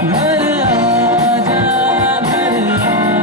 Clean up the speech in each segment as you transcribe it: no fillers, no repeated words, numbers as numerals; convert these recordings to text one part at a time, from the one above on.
घर आजा, घर आजा, घर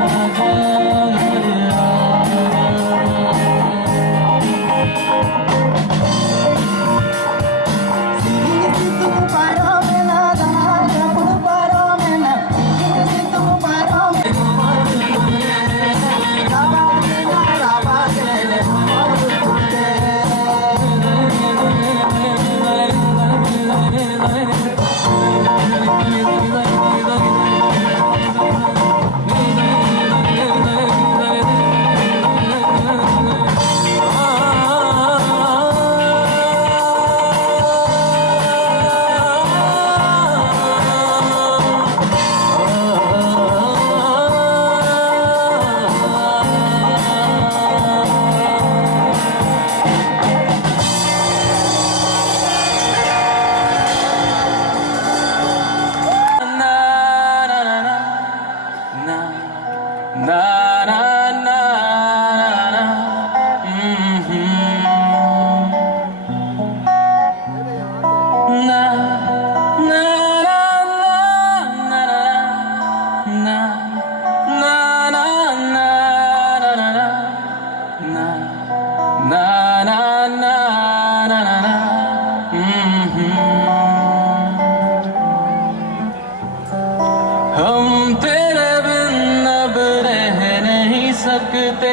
हम तेरे बिन अब रह नहीं सकते,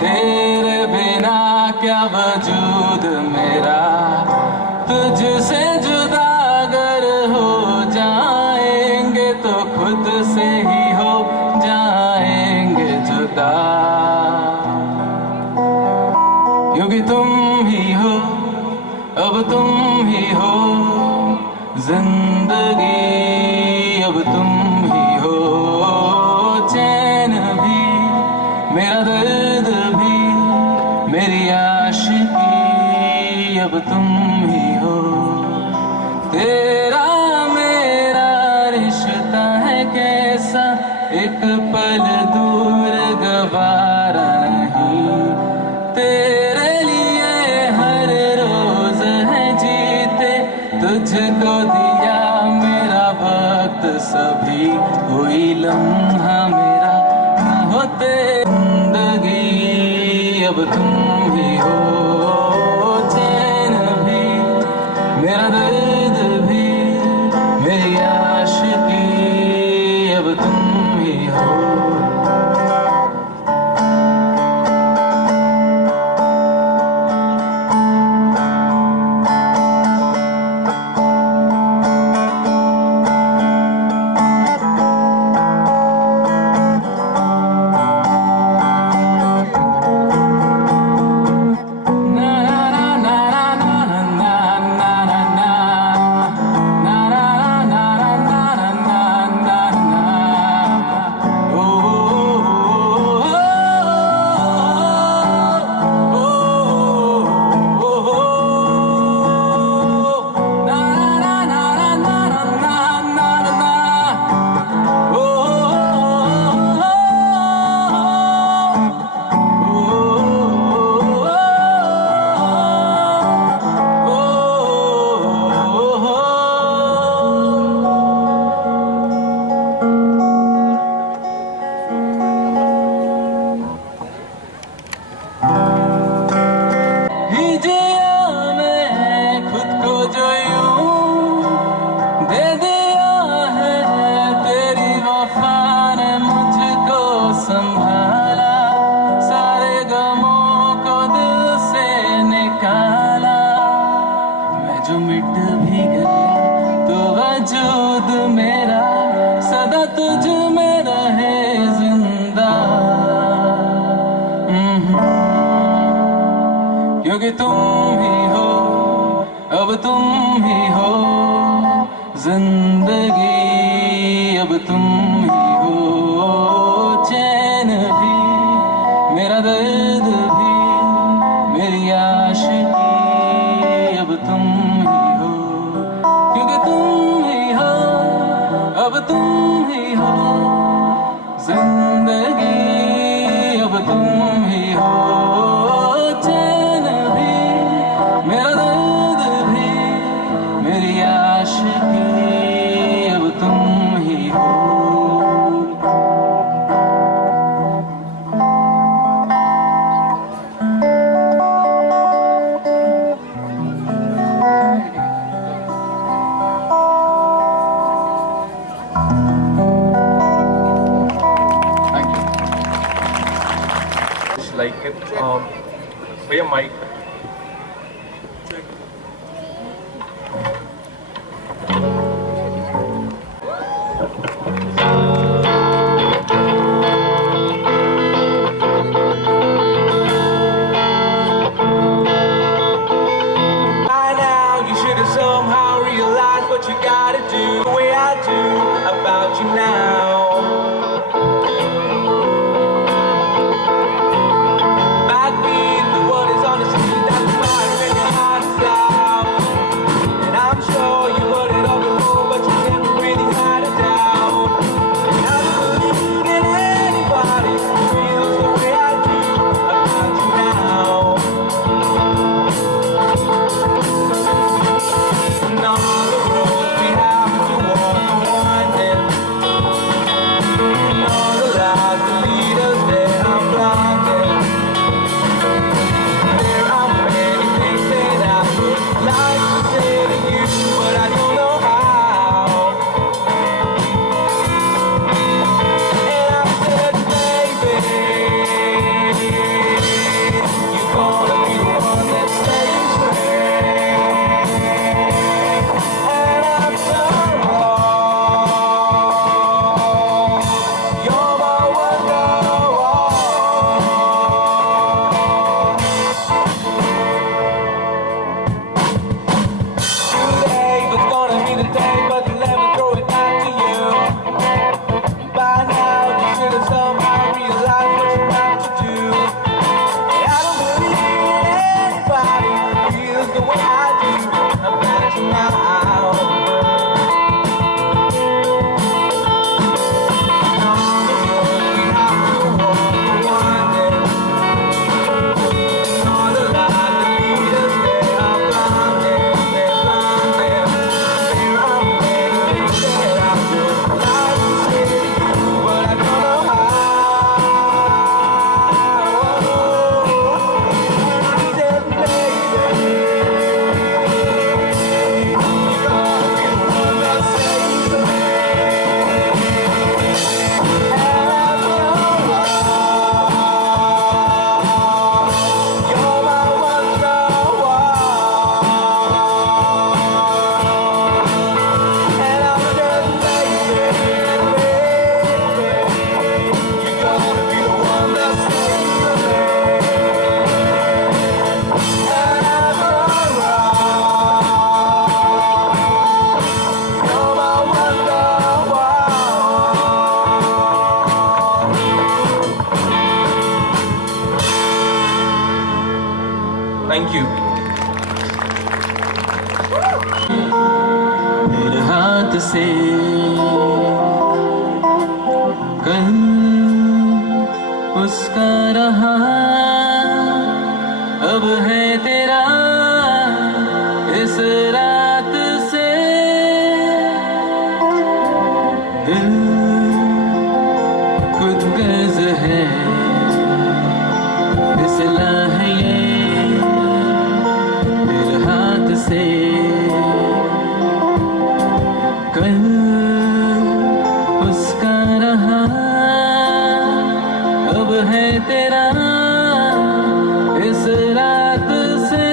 तेरे बिना क्या वजूद मेरा, तुझसे जुदा अगर हो जाएंगे तो खुद से ही हो जाएंगे जुदा, क्योंकि तुम ही हो, अब तुम ही हो जिंदगी, अब तुम ही हो चैन भी, मेरा दर्द भी, मेरी आशिकी, अब तुम ही हो। तेरा मेरा रिश्ता है कैसा, एक पल दूर गवारा नहीं, तेरे लिए हर रोज है जीते, तुझको दिया मेरा वक्त सभी, कोई लम्हा मेरा न होते जिंदगी, अब तुम ही हो चैन भी, मेरा दर्द भी, मेरी आशिकी, अब तुम ही हो। जो मिट भी गए तो वजूद मेरा सदा तुझ में रहे जिंदा, क्योंकि तुम ही हो, अब तुम ही हो जिंदगी, अब तुम ही हो चैन भी, मेरा दर्द भी, मेरी आशिकी, अब तुम ही हो, क्योंकि तुम ही हो, अब तुम ही हो जिंदगी, अब तुम ही हो चैन भी, मेरा दर्द भी, मेरी आशिकी, अब तुम ही भैया mic By now, you should have somehow realized what you gotta do the way I do about you now. Backbeat, the word is on the street that the fire in your heart is out. And I'm sure you heard it all before, but you never really had a doubt. And I believe in anybody who feels the way I do about you now. And all the roads we have to walk are winding, and all the lies that lead us there I'm blinded. There are many things that I would like to say to you, but I don't know how. And I said, baby, you're gonna be the one that saves me. And after all, you're my wonderwall. Today was gonna be the day, but they'll never throw it back to you. By now, you should have somehow realized what you have to do. And I don't believe anybody feels the way I do about you now. And all the roads we have to walk are winding, and all the lies that lead us there are blinding, they're blinding. There are many things that I would like to say to you, but I don't know how. He said, baby, you're gonna be the one that saves me. And after all, you're my wonderwall. And I said, baby, you're gonna be the one that saves me. And after all, you're my wonderwall. Thank you. मेरे हाथ से कल उसका रहा, अब है तेरा इस रात से दिल खुद गर्ज है, फिसला है ये मेरे हाथ से कल उसका रहा, अब है तेरा इस रात से।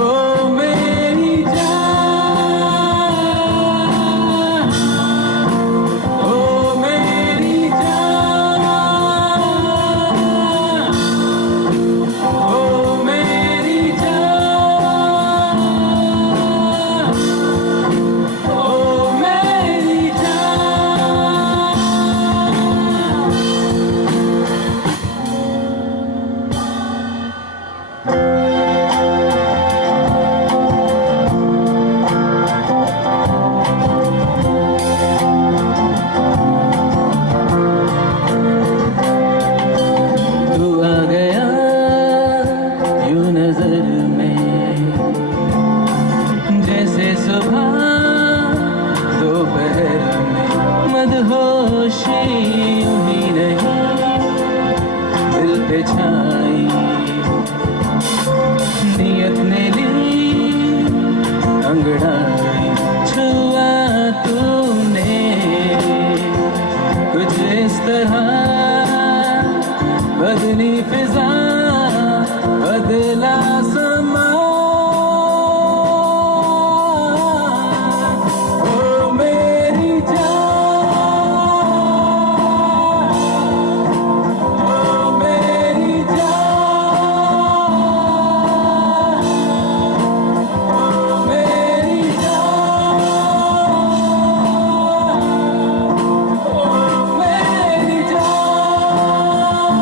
ओ मेरी जान, ओ मेरी जान, ओ मेरी जान, ओ मेरी तू आ गया यूं नजर में, जैसे सुबह दोपहर में मदहोशी यूं ही रही दिल पे छाई, नियत ने ली अंगड़ाई, छुआ तूने कुछ इस तरह बदली फिजा बदला समा ओ मेरी जान ओ मेरी जान ओ मेरी जान ओ मेरी जान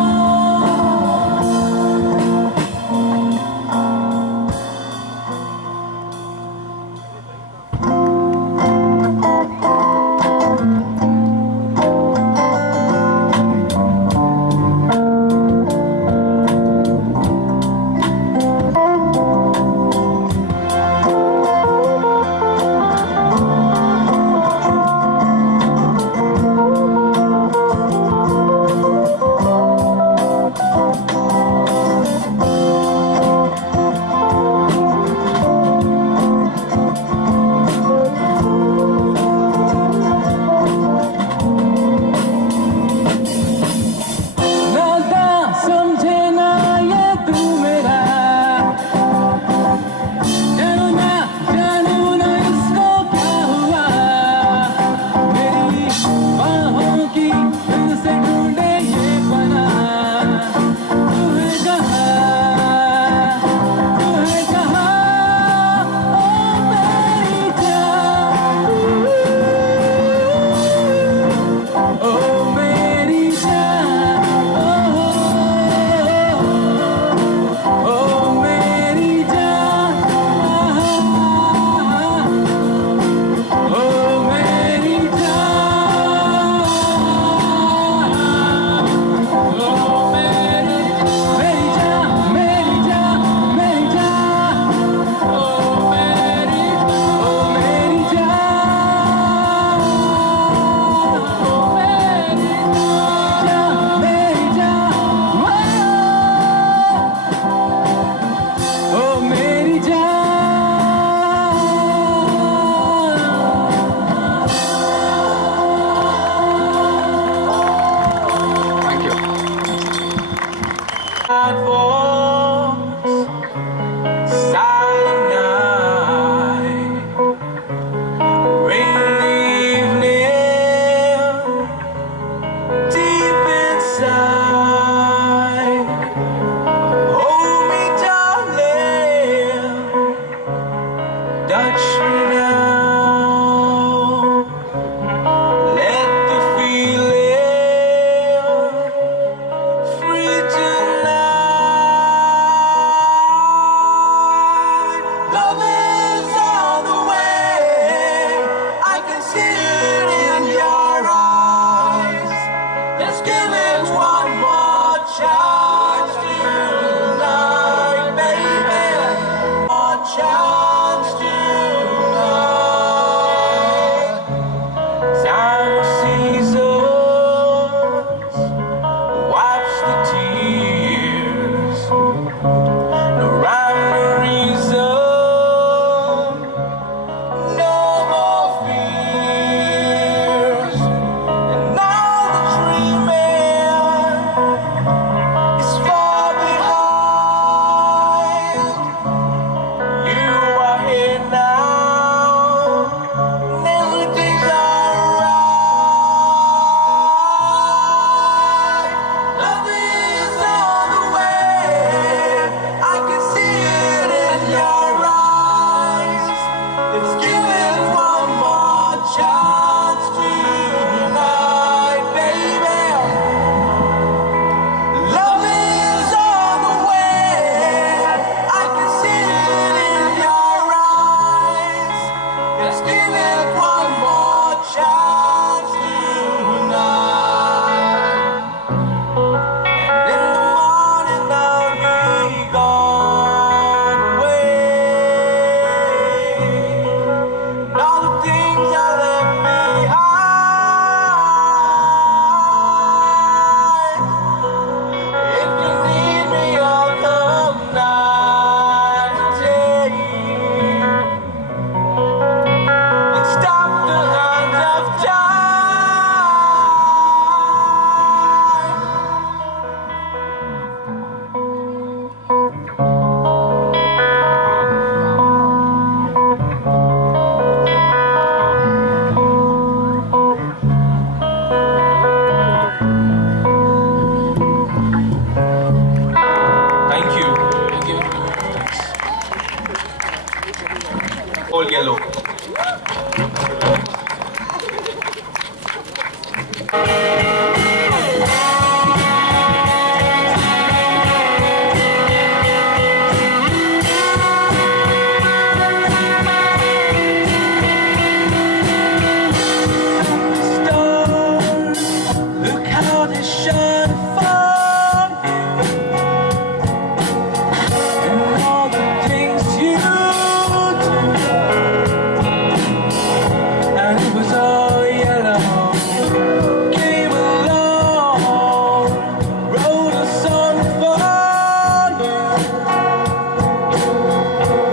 All yellow. Stars, look how they shine from you, and all the things you do. And it was all yellow. Came along, wrote a song for you.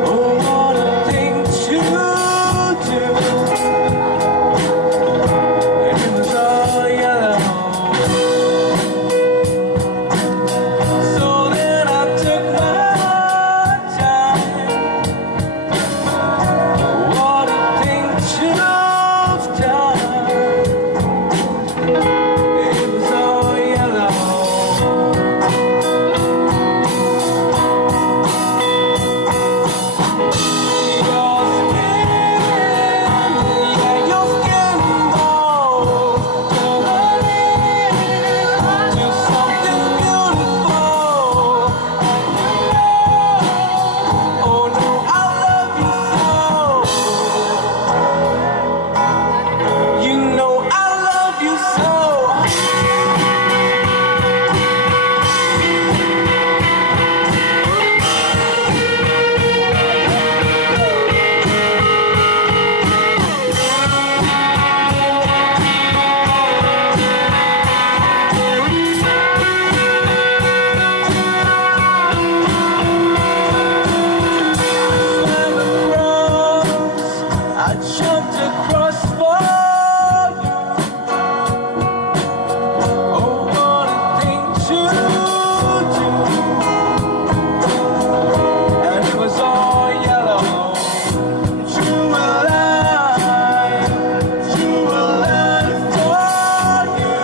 Oh, what a thing to do. And it was all yellow. So then I took my time. What a thing to have done. It was all yellow. Your skin, yeah, your skin glows, turning to something beautiful. Oh no, I love you so. You know I love you so. Swam across, I jumped across for you. Oh, what a thing to do. And it was all yellow. True alive for you.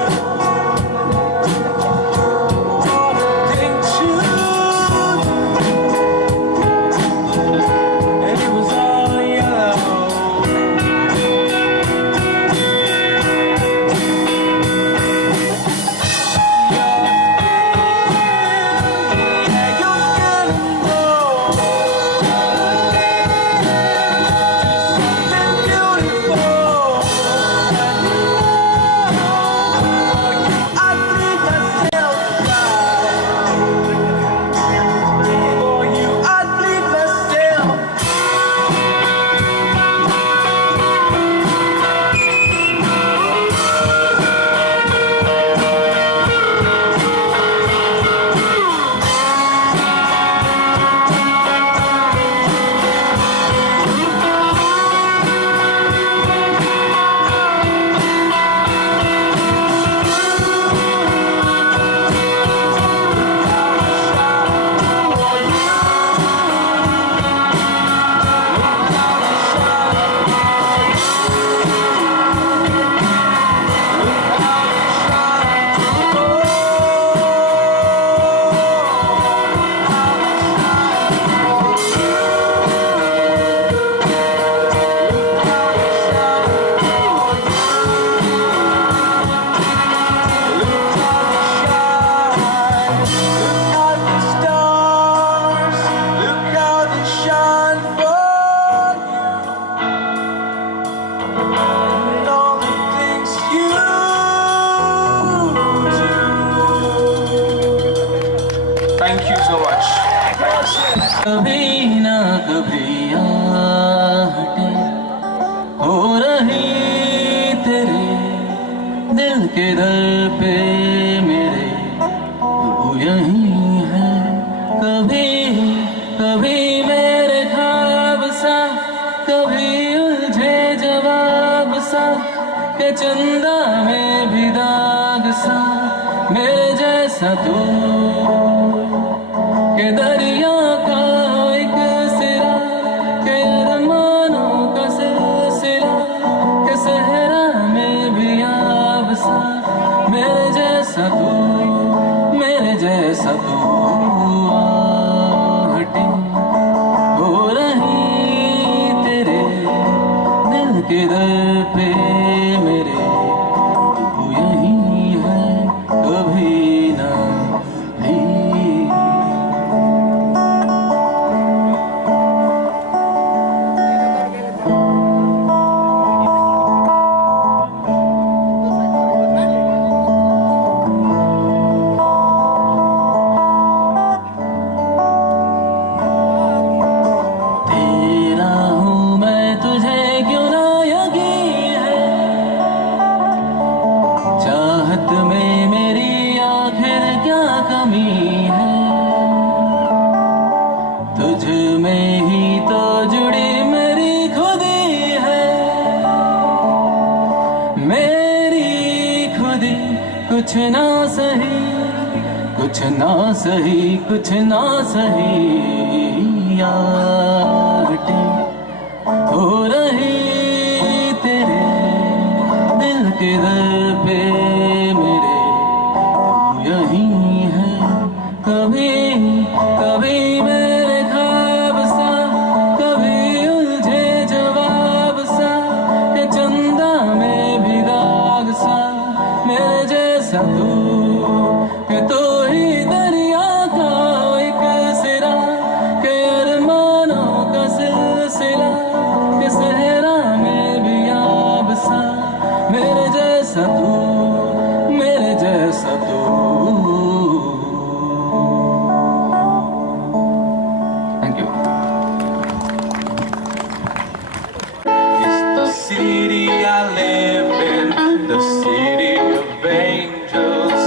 What a thing to do. And it was all yellow. Thank you so much. कभी ना कभी आहटे हो रही तेरे दिल के दर पे मेरे, तू यहीं है। कभी कभी मेरे ख्वाब सा, कभी उलझे जवाब सा, के चंदा में भी दाग सा मेरे जैसा तू, के दरिया का एक सिरा, के अरमानों का सिलसिला, के सहरा में भी आब सा मेरे जैसा तू, मेरे जैसा तू आहटे हो रही तेरे के दर पे मेरे तू यही है कभी ना भी। तेरा हूँ मैं तुझे क्यों ना यकीन है, चाहत में मेरी आखिर क्या कमी है। तुझ में ही तो जुड़ी मेरी खुदी है, मेरी खुदी कुछ ना सही, कुछ ना सही, कुछ ना सही याटी हो रही तेरे दिल के दर पे मेरे तू यही है कभी कभी मेरे ख्वाब सा, कभी उलझे जवाब सा, के चंदा में भी दाग सा मेरे जैसा तू, के तू ही दरिया का एक सिरा, के अरमानों का सिलसिला, के सहरा में भी आब सा मेरे जैसा तू, मेरे जैसा तू। Thank you. It's the city I live in, the city of angels.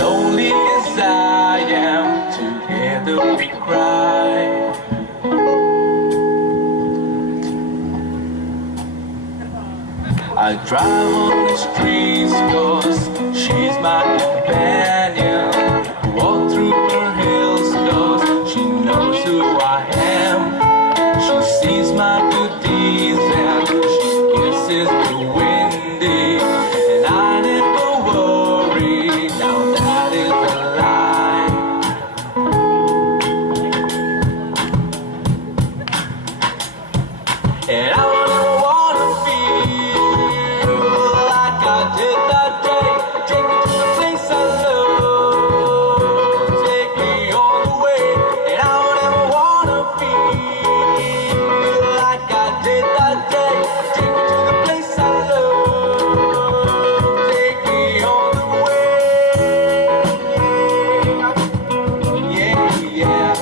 Lonely as I am, together we cry. I drive on the streets 'cause she's my companion. Walk through her hills 'cause she knows who I am. She sees my good deeds and she kisses me windy. And I never worry, now that is a lie. And I don't wanna feel like I did that day. Take me to the place I love, take me all the way. And I don't ever wanna feel like I did that day. Take me to the place I love, take me all the way. Yeah, yeah.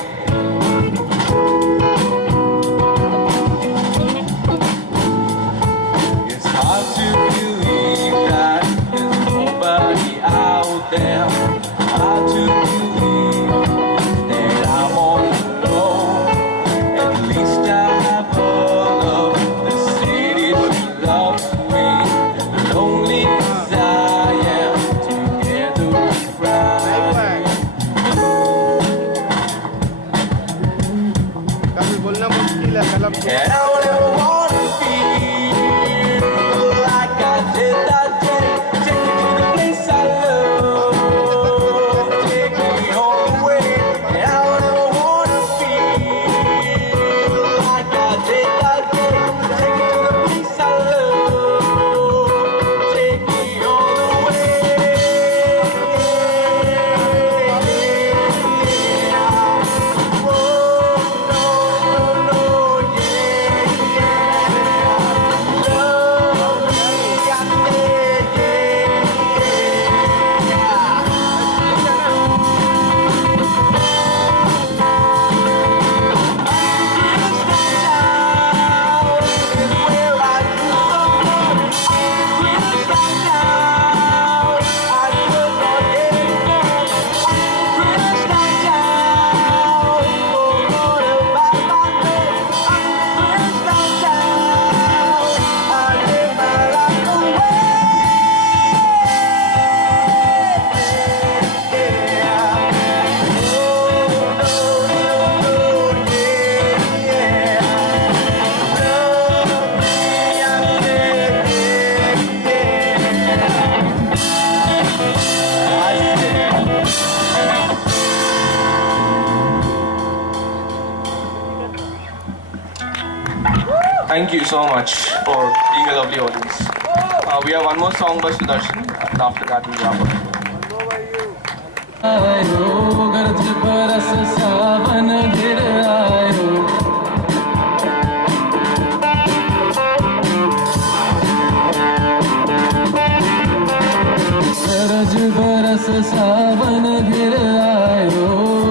thank you so much for being a lovely audience. We have one more song by Sudarshan, and after that we'll wrap up. आयो गर्ज बरस सावन घिर आयो गरज बरस सावन घिर आयो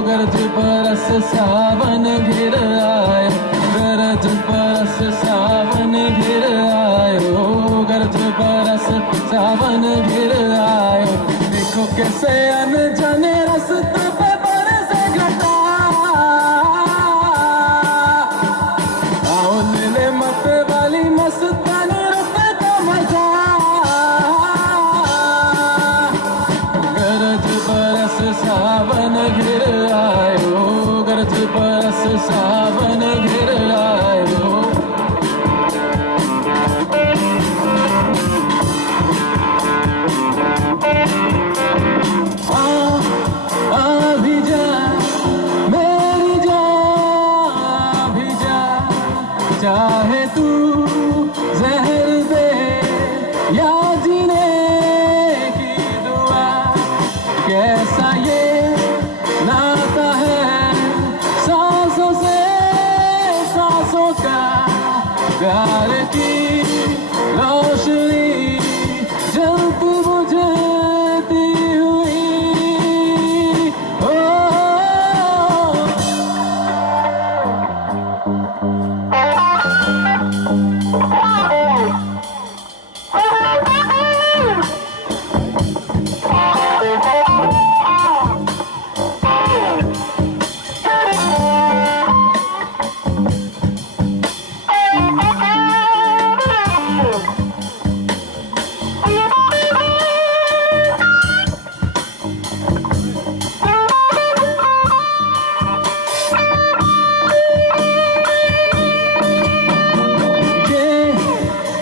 गरज बरस सावन घिर आयो गरज बरस सावन घिर आयो गरज बरस सावन घिर आयो देखो कैसे अनजाने रास्ते पे बरसे घटा आओ ले ले मत वाली मस्तानी रुपए का मजा गरज बरस सावन घिर आयो गरज बरस सावन घिर आयो भी जा मेरी जान भी जा चाहे तू जहर दे या जीने की दुआ कैसा ये नाता है सांसों से सांसों का प्यार की रोशनी जलती बुझती हुई ओ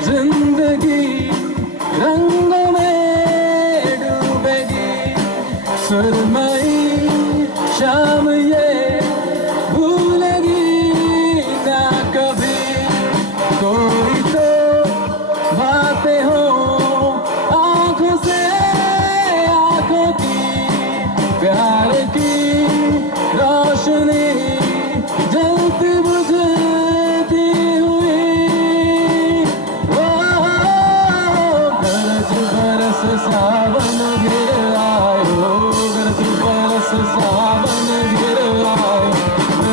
जिंदगी रंगों में डूबेगी सुरमई शाम ये भूलेगी ना कभी कोई तो बातें हो आंखों से आंखों की प्यार की रोशनी जलती बुझती हुई गरज बरस सावन घिर आयो गरज बरस सावन घिर आयो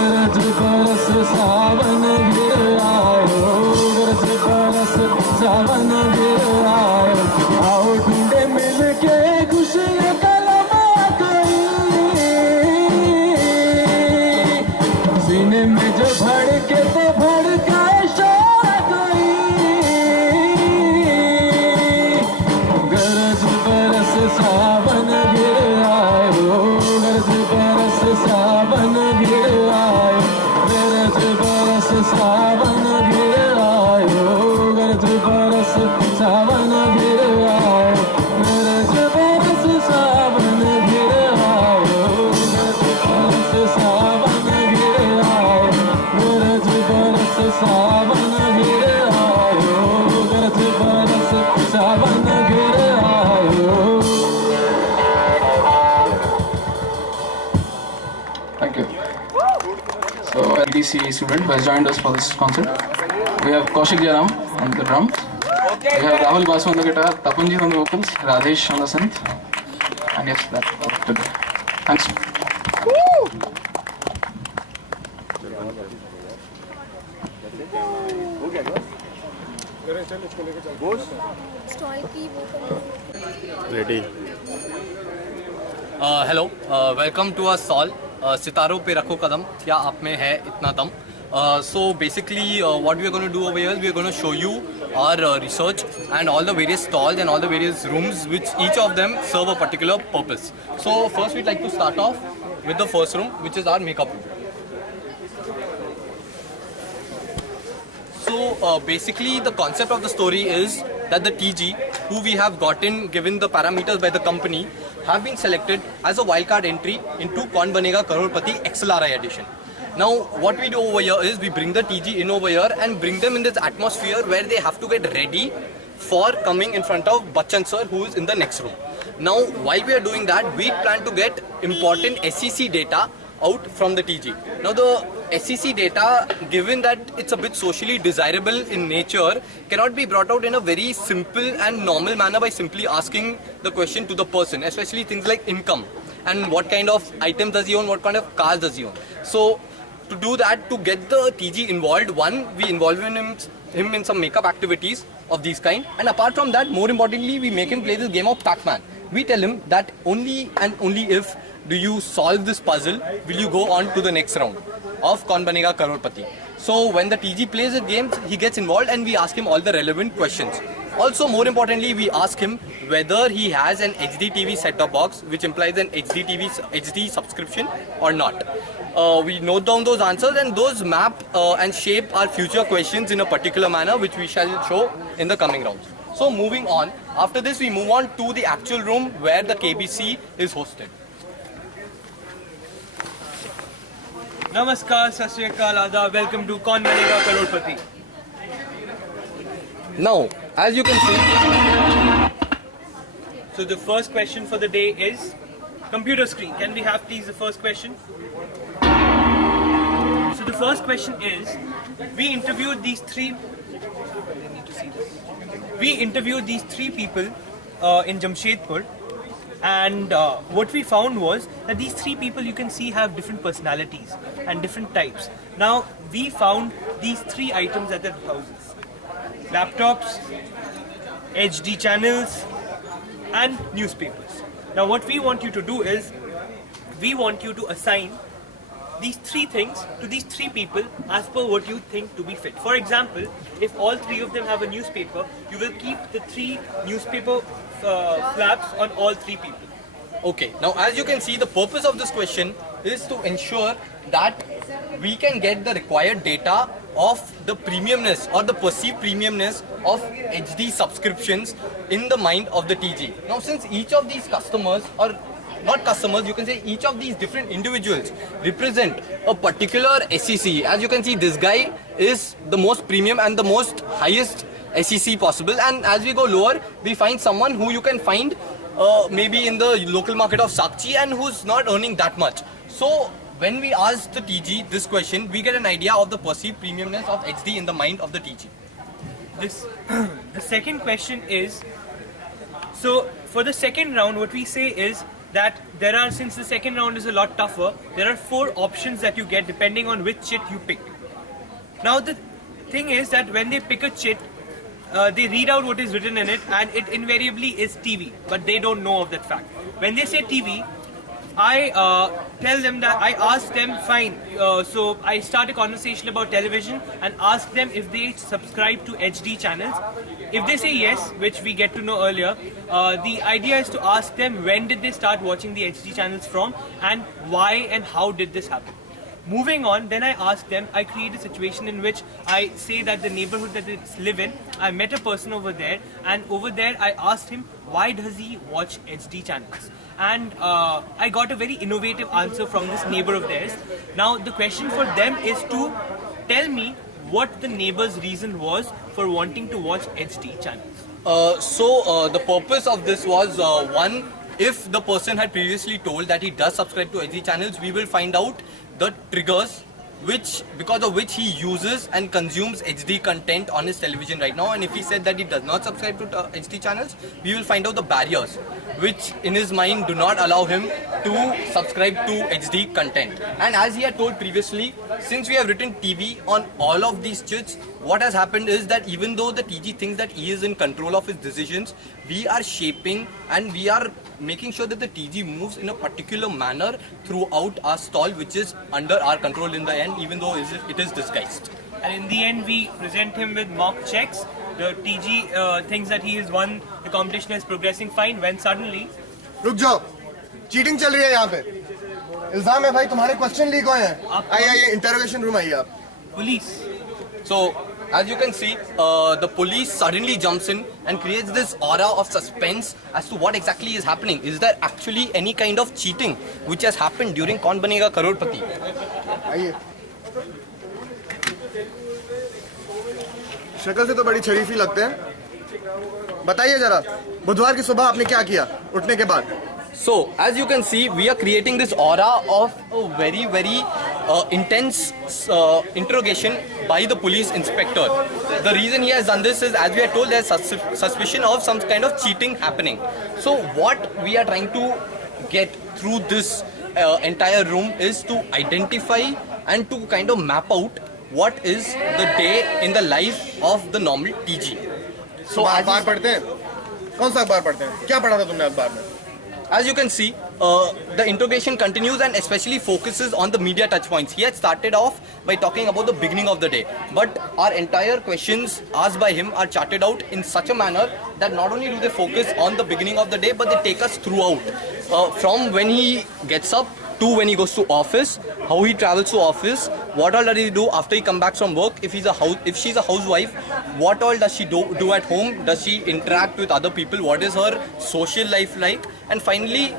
गरज बरस सावन घिर आयो गरज बरस सावन घिर आयो आओ ढूंढे मिल के खुशियों का लम्हा कोई सीने में जो भड़के तो भड़काए शोर कोई गरज बरस सावन घिर आयो गरज बरस सावन घिर आयो गरज बरस सावन घिर आयो गरज बरस सावन घिर आयो गरज बरस सावन घिर आयो गरज बरस सावन घिर आयो गरज बरस सावन घिर आयो गरज बरस सावन घिर आयो Thank you. So, LDC student who has joined us for this concert. We have Kaushik Jaram on the drums. We have Rahul Basu on the guitar, Tapanji on the vocals, Radhesh on the synth. And yes, that's all. Thanks. Hello welcome to a सॉल सितारों पे रखो कदम क्या आप में है इतना दम so basically what we are going to do over here is we are going to show you our research and all the various stalls and all the various rooms which each of them serve a particular purpose. So first we'd like to start off with the first room, which is our makeup room. So basically the concept of the story is that the TG, who we have gotten given the parameters by the company, have been selected as a wildcard entry into Kaun Banega Crorepati XLRI edition. Now, what we do over here is we bring the TG in over here and bring them in this atmosphere where they have to get ready for coming in front of Bachchan sir, who is in the next room. Now, while we are doing that, we plan to get important SEC data out from the TG. Now, the SEC data, given that it's a bit socially desirable in nature, cannot be brought out in a very simple and normal manner by simply asking the question to the person, especially things like income and what kind of items does he own, what kind of cars does he own. So, to do that, to get the TG involved, one, we involve him in some makeup activities of these kind, and apart from that, more importantly, we make him play this game of Pac-Man. We tell him that only and only if do you solve this puzzle will you go on to the next round of Kaun Banega Crorepati. So when the TG plays the games, he gets involved and we ask him all the relevant questions. Also, more importantly, we ask him whether he has an HD TV set-top box, which implies an HD subscription or not. We note down those answers and those map and shape our future questions in a particular manner, which we shall show in the coming rounds. So moving on, after this we move on to the actual room where the KBC is hosted. Namaskar, Sat Shri Akal, Adab, welcome to Kaun Banega Crorepati. Now, as you can see, So the first question for the day is computer screen. Can we have please the first question? So the first question is, we interviewed these three people in Jamshedpur, and what we found was that these three people you can see have different personalities and different types. Now we found these three items at their houses: laptops, HD channels and newspapers. Now what we want you to do is, we want you to assign these three things to these three people as per what you think to be fit. For example, if all three of them have a newspaper, you will keep the three newspaper flaps on all three people. okay, now as you can see, the purpose of this question is to ensure that we can get the required data of the premiumness or the perceived premiumness of HD subscriptions in the mind of the TG. Now, since each of these customers, or not customers, you can say each of these different individuals represent a particular SEC. As you can see, this guy is the most premium and the most highest SEC possible, and as we go lower, we find someone who you can find maybe in the local market of Sakchi and who's not earning that much. So when we ask the TG this question, we get an idea of the perceived premiumness of HD in the mind of the TG. The second question is, so for the second round, what we say is that there are, since the second round is a lot tougher, there are 4 options that you get depending on which chit you pick. Now the thing is that when they pick a chit, they read out what is written in it, and it invariably is TV, but they don't know of that fact. When they say TV, I tell them that, I ask them, fine, so I start a conversation about television and ask them if they subscribe to HD channels. If they say yes, which we get to know earlier, the idea is to ask them when did they start watching the HD channels from, and why and how did this happen. Moving on, then I ask them, I create a situation in which I say that the neighborhood that they live in, I met a person over there, and over there I asked him, why does he watch HD channels? And I got a very innovative answer from this neighbor of theirs. Now the question for them is to tell me what the neighbor's reason was for wanting to watch HD channels. So the purpose of this was one, if the person had previously told that he does subscribe to HD channels, we will find out the triggers because of which he uses and consumes HD content on his television right now. And if he said that he does not subscribe to HD channels, we will find out the barriers which in his mind do not allow him to subscribe to HD content. And as he had told previously, since we have written TV on all of these chits, what has happened is that even though the TG thinks that he is in control of his decisions, we are shaping and we are making sure that the TG moves in a particular manner throughout our stall, which is under our control in the end, even though it is disguised. And in the end, we present him with mock checks. The TG thinks that he has won the competition, is progressing fine, when suddenly... रुक जाओ, cheating चल रही है यहाँ पे। इल्जाम है भाई, तुम्हारे क्वेश्चन लीक हुए हैं। आइए इंटरोगेशन रूम आइए आप। Police. So, as you can see, the police suddenly jumps in and creates this aura of suspense as to what exactly is happening. Is there actually any kind of cheating which has happened during Kaun Banega Crorepati? आइए। शक्ल से तो बड़ी शरीफी लगते हैं। बताइए जरा, बुधवार की सुबह आपने क्या किया उठने के बाद? So, as you can see, we are creating this aura of a very, very intense interrogation by the police inspector. The reason he has done this is, as we are told, there's suspicion of some kind of cheating happening. So, what we are trying to get through this entire room is to identify and to kind of map out what is the day in the life of the normal TG. So, as अखबार पढ़ते हैं? कौन सा अखबार पढ़ते हैं? क्या पढ़ा था तुमने अखबार में? As you can see, the interrogation continues and especially focuses on the media touch points. He had started off by talking about the beginning of the day, but our entire questions asked by him are charted out in such a manner that not only do they focus on the beginning of the day, but they take us throughout. From when he gets up to when he goes to office, how he travels to office, what all does he do after he comes back from work, if she's a housewife, what all does she do at home, does she interact with other people, what is her social life like, and finally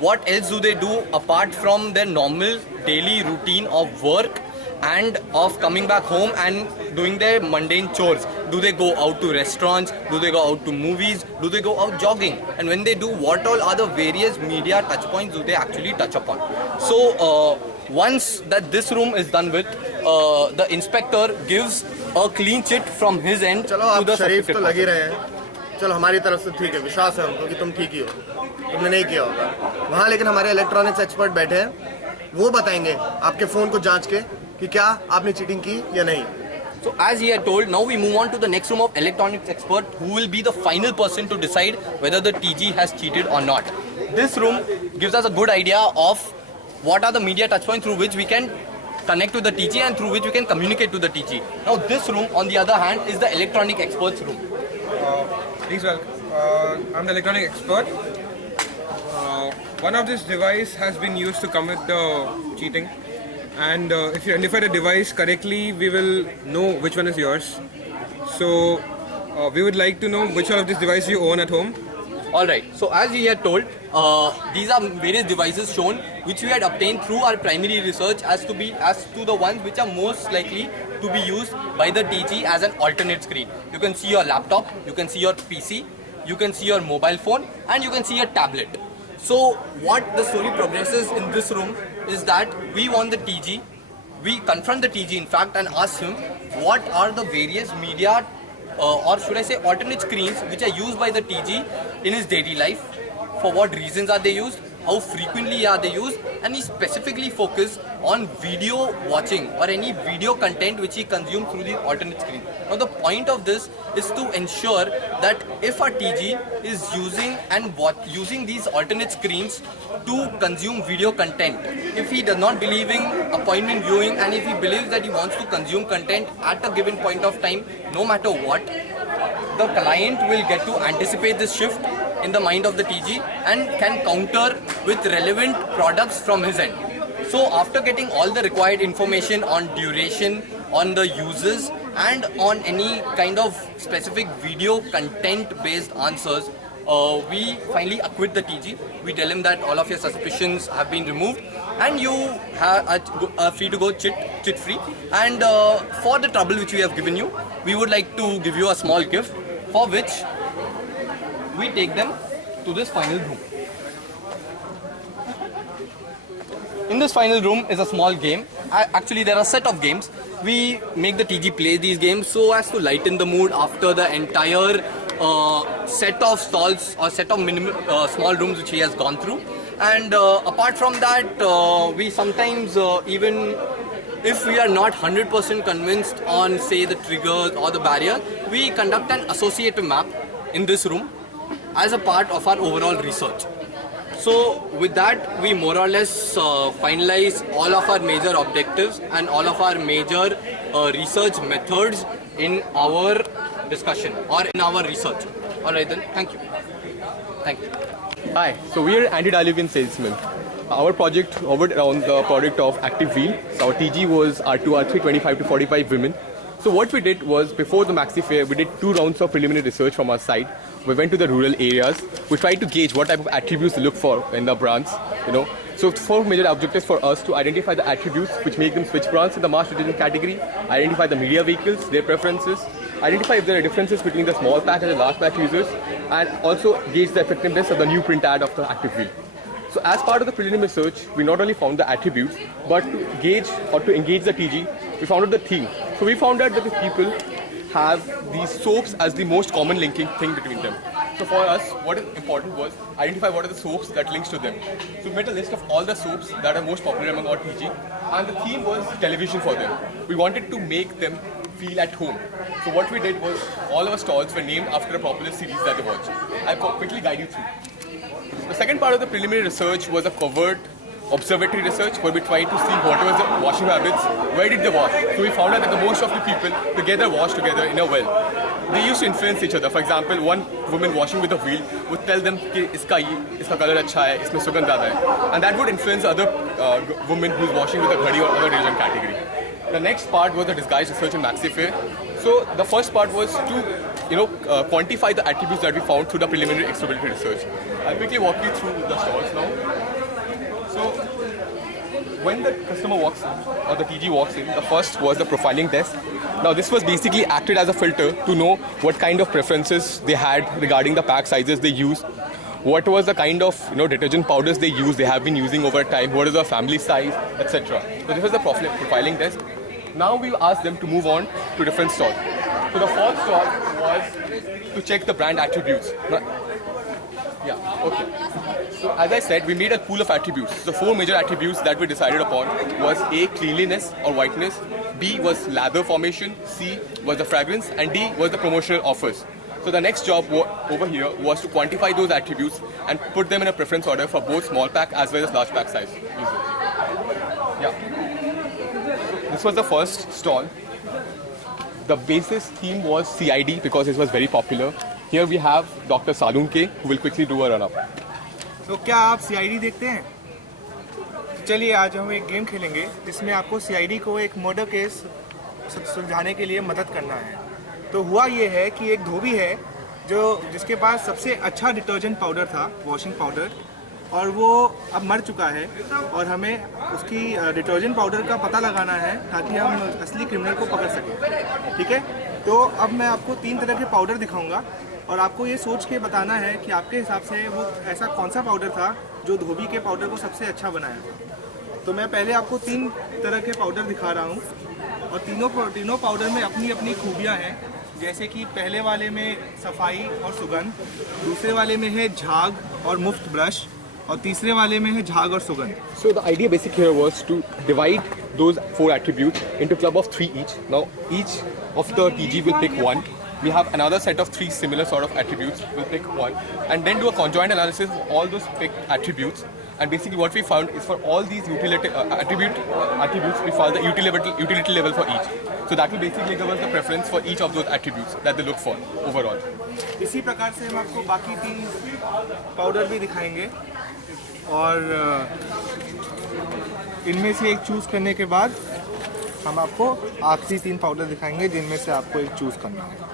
what else do they do apart from their normal daily routine of work and of coming back home and doing their mundane chores. Do they go out to restaurants? Do they go out to movies? Do they go out jogging? And when they do, what all are the various media touch points do they actually touch upon? So once that this room is done with, the inspector gives a clean chit from his end चलो to आप the शरीफ तो suspected लग ही person. रहे हैं, चलो हमारी तरफ से ठीक है, विश्वास है हमको कि तुम ठीक ही हो, तुमने नहीं किया होगा वहाँ। लेकिन हमारे इलेक्ट्रॉनिक्स एक्सपर्ट बैठे हैं, वो बताएंगे आपके फोन को जांच के कि क्या आपने चीटिंग की या नहीं। So as he had told, now we move on to the next room of electronics expert, who will be the final person to decide whether the TG has cheated or not. This room gives us a good idea of what are the media touchpoints through which we can connect to the TG and through which we can communicate to the TG. Now this room, on the other hand, is the electronic experts room. Please welcome. I'm the electronic expert. One of this device has been used to commit the cheating, and if you identify the device correctly, we will know which one is yours. So we would like to know which one of this device you own at home. Alright, so as we had told, these are various devices shown which we had obtained through our primary research as to the ones which are most likely to be used by the TG as an alternate screen. You can see your laptop, you can see your PC, you can see your mobile phone, and you can see your tablet. So what the story progresses in this room is that we want the TG, we confront the TG in fact and ask him what are the various media or should I say alternate screens which are used by the TG in his daily life, for what reasons are they used, how frequently are they used, and he specifically focused on video watching or any video content which he consumed through the alternate screen. Now the point of this is to ensure that if a TG is using these alternate screens to consume video content, if he does not believe in appointment viewing and if he believes that he wants to consume content at a given point of time, no matter what, the client will get to anticipate this shift in the mind of the TG and can counter with relevant products from his end. So after getting all the required information on duration, on the uses, and on any kind of specific video content based answers, we finally acquit the TG. We tell him that all of your suspicions have been removed and you are free to go chit free. And for the trouble which we have given you, we would like to give you a small gift, for which we take them to this final room. In this final room is a small game. Actually, there are a set of games. We make the TG play these games so as to lighten the mood after the entire set of stalls or set of small rooms which he has gone through. And apart from that, we sometimes even if we are not 100% convinced on, say, the triggers or the barrier, we conduct an associative map in this room as a part of our overall research. So with that, we more or less finalize all of our major objectives and all of our major research methods in our discussion or in our research. Alright then, thank you. Thank you. Hi, so we are anti-diluvian salesmen. Our project revolved around the product of Active Wheel. So our TG was R2, R3, 25 to 45 women. So what we did was, before the Maxi Fair, we did 2 rounds of preliminary research from our side. We went to the rural areas. We tried to gauge what type of attributes to look for in the brands, So 4 major objectives for us: to identify the attributes which make them switch brands in the mass detergent category, identify the media vehicles, their preferences, identify if there are differences between the small pack and the large pack users, and also gauge the effectiveness of the new print ad of the active wheel. So as part of the preliminary research, we not only found the attributes, but to gauge or to engage the TG, we found out the theme. So we found out that the people have these soaps as the most common linking thing between them. So for us, what is important was identify what are the soaps that links to them. So we made a list of all the soaps that are most popular among our TG, and the theme was television for them. We wanted to make them feel at home. So what we did was all our stalls were named after a popular series that they watch. I'll quickly guide you through. The second part of the preliminary research was a covert observatory research where we tried to see what was the washing habits, where did they wash. So we found out that the most of the people together wash together in a well. They used to influence each other. For example, one woman washing with a wheel would tell them कि इसका color अच्छा है, इसमें सुगंध ज़्यादा है, and that would influence other women who's washing with a ghadi or other religion category. The next part was the disguised research in MaxiFair. So the first part was to quantify the attributes that we found through the preliminary exploratory research. I'll quickly walk you through the stalls now. So when the customer walks in, or the TG walks in, the first was the profiling test. Now this was basically acted as a filter to know what kind of preferences they had regarding the pack sizes they use, what was the kind of detergent powders they use, they have been using over time, what is the family size, etc. So this was the profiling test. Now we asked them to move on to different stalls. So the fourth stall was to check the brand attributes. So as I said, we made a pool of attributes. The four major attributes that we decided upon was A, cleanliness or whiteness, B was lather formation, C was the fragrance, and D was the promotional offers. So the next job over here was to quantify those attributes and put them in a preference order for both small pack as well as large pack size users. This was the first stall. The basis theme was CID because it was very popular. Here we have Dr. Salunke who will quickly do a run-up. तो क्या आप CID देखते हैं? चलिए आज हम एक game खेलेंगे जिसमें आपको CID को एक मर्डर केस सुलझाने के लिए मदद करना है। तो हुआ ये है कि एक धोबी है जिसके पास सबसे अच्छा डिटर्जेंट पाउडर था, वॉशिंग पाउडर, और वो अब मर चुका है और हमें उसकी डिटर्जेंट पाउडर का पता लगाना है ताकि हम असली क्रिमिनल को पकड़ सकें। ठीक है, तो अब मैं आपको 3 तरह के पाउडर दिखाऊंगा और आपको ये सोच के बताना है कि आपके हिसाब से वो ऐसा कौन सा पाउडर था जो धोबी के पाउडर को सबसे अच्छा बनाया था। तो मैं पहले आपको 3 तरह के पाउडर दिखा रहा हूँ और तीनों पाउडर में अपनी अपनी खूबियाँ हैं। जैसे कि पहले वाले में सफाई और सुगंध, दूसरे वाले में है झाग और मुफ्त ब्रश, और तीसरे वाले में है झाग और सुगंध। So the idea basic here was to divide those 4 attributes into club of 3 each. Now each of the TG will pick one. We have another set of 3 similar sort of attributes. We'll pick one and then do a conjoint analysis of all those picked attributes. And basically what we found is for all these attributes, we found the utility level for each. So that will basically give us the preference for each of those attributes that they look for overall. इसी प्रकार से हम आपको बाकी 3 powder भी दिखाएंगे और इनमें से एक चूज़ करने के बाद हम आपको आखिरी 3 पाउडर दिखाएंगे जिनमें से आपको एक चूज़ करना है।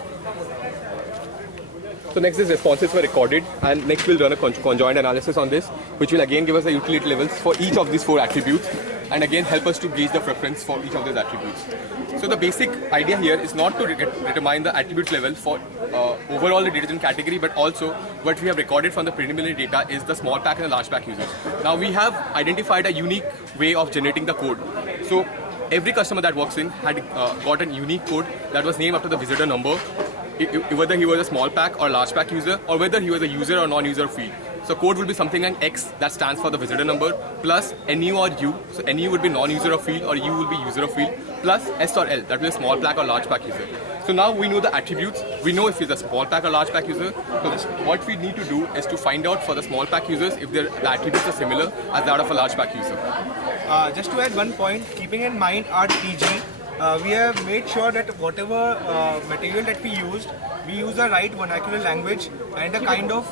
So next is responses were recorded, and next we'll run a conjoint analysis on this, which will again give us the utility levels for each of these 4 attributes, and again help us to gauge the preference for each of these attributes. So the basic idea here is not to determine the attribute level for overall the detergent category, but also what we have recorded from the preliminary data is the small pack and the large pack users. Now we have identified a unique way of generating the code. So every customer that walks in had got a unique code that was named after the visitor number, whether he was a small pack or large pack user, or whether he was a user or non-user field. So code will be something like X that stands for the visitor number, plus NU or U. So NU would be non-user of field or U will be user of field, plus S or L, that will be a small pack or large pack user. So now we know the attributes, we know if he's a small pack or large pack user. So what we need to do is to find out for the small pack users if the attributes are similar as that of a large pack user. Just to add one point, keeping in mind our TG, we have made sure that whatever material that we use the right vernacular language and a kind of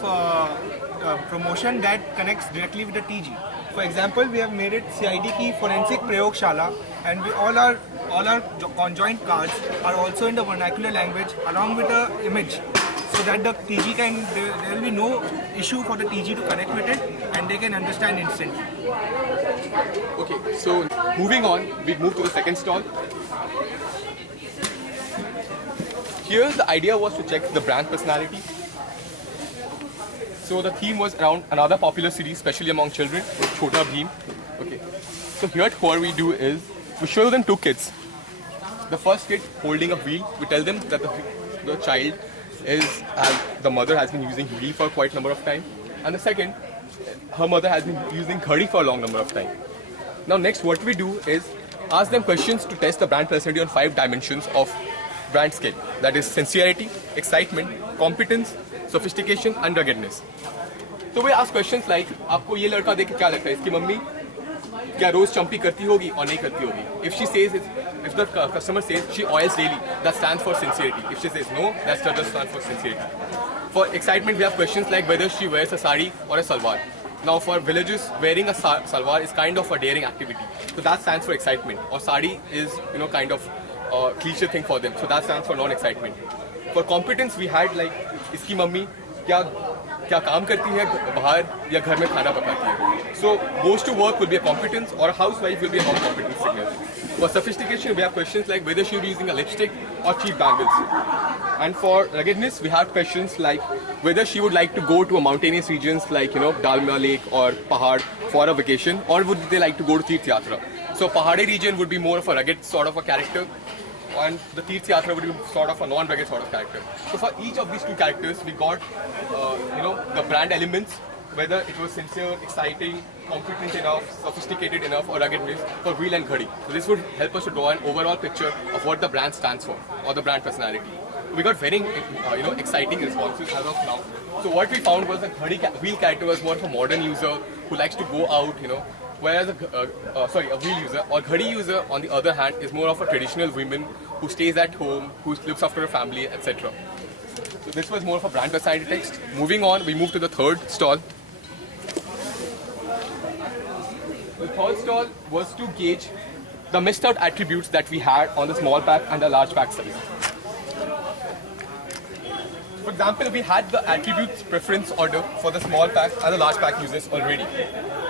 promotion that connects directly with the TG. For example, we have made it CID ki forensic prayogshala, and all our conjoint cards are also in the vernacular language along with the image, so that the TG there will be no issue for the TG to connect with it and they can understand instantly. Okay, so moving on, we move to the second stall. here the idea was to check the brand personality. So the theme was around another popular series, especially among children, Chhota Bheem. Okay. So here at Core we do is we show them two kids. The first kid holding a wheel. We tell them that the child is the mother has been using wheel for quite a number of time, and the second, her mother has been using ghadi for a long number of time. Now next, what we do is ask them questions to test the brand personality on 5 dimensions of brand scale. That is sincerity, excitement, competence, sophistication, and ruggedness. So we ask questions like, आपको ये लड़का देख के क्या लगता है? इसकी mummy क्या रोज चंपी करती होगी और नहीं करती होगी? If she says, if the customer says she oils daily, that stands for sincerity. If she says no, that does stand for sincerity. For excitement, we have questions like whether she wears a sari or a salwar. Now for villagers, wearing a salwar is kind of a daring activity. So that stands for excitement. Or sari is, kind of a cliche thing for them. So that stands for non-excitement. For competence, we had like, iski mummy क्या काम करती है बाहर या घर में खाना पकाती है. So goes to work will be a competence, or a housewife will be a non-competence signal. For sophistication, we have questions like whether she will be using a lipstick or cheap bangles. And for ruggedness, we have questions like whether she would like to go to a mountainous regions like Dalma Lake or Pahad for a vacation, or would they like to go to Tirth Yatra. So Pahadi region would be more of a rugged sort of a character, and the Tirth Yatra would be sort of a non-rugged sort of character. So for each of these two characters, we got, the brand elements, whether it was sincere, exciting, competent enough, sophisticated enough, or ruggedness for wheel and ghadi. So this would help us to draw an overall picture of what the brand stands for, or the brand personality. We got very, exciting responses as of now. So what we found was the wheel character was more of a modern user who likes to go out, whereas a wheel user or ghadi user, on the other hand, is more of a traditional woman who stays at home, who looks after her family, etc. So this was more of a brand personality text. Moving on, we move to the third stall. The third stall was to gauge the missed out attributes that we had on the small pack and the large pack size. For example, we had the attributes preference order for the small pack and the large pack users already.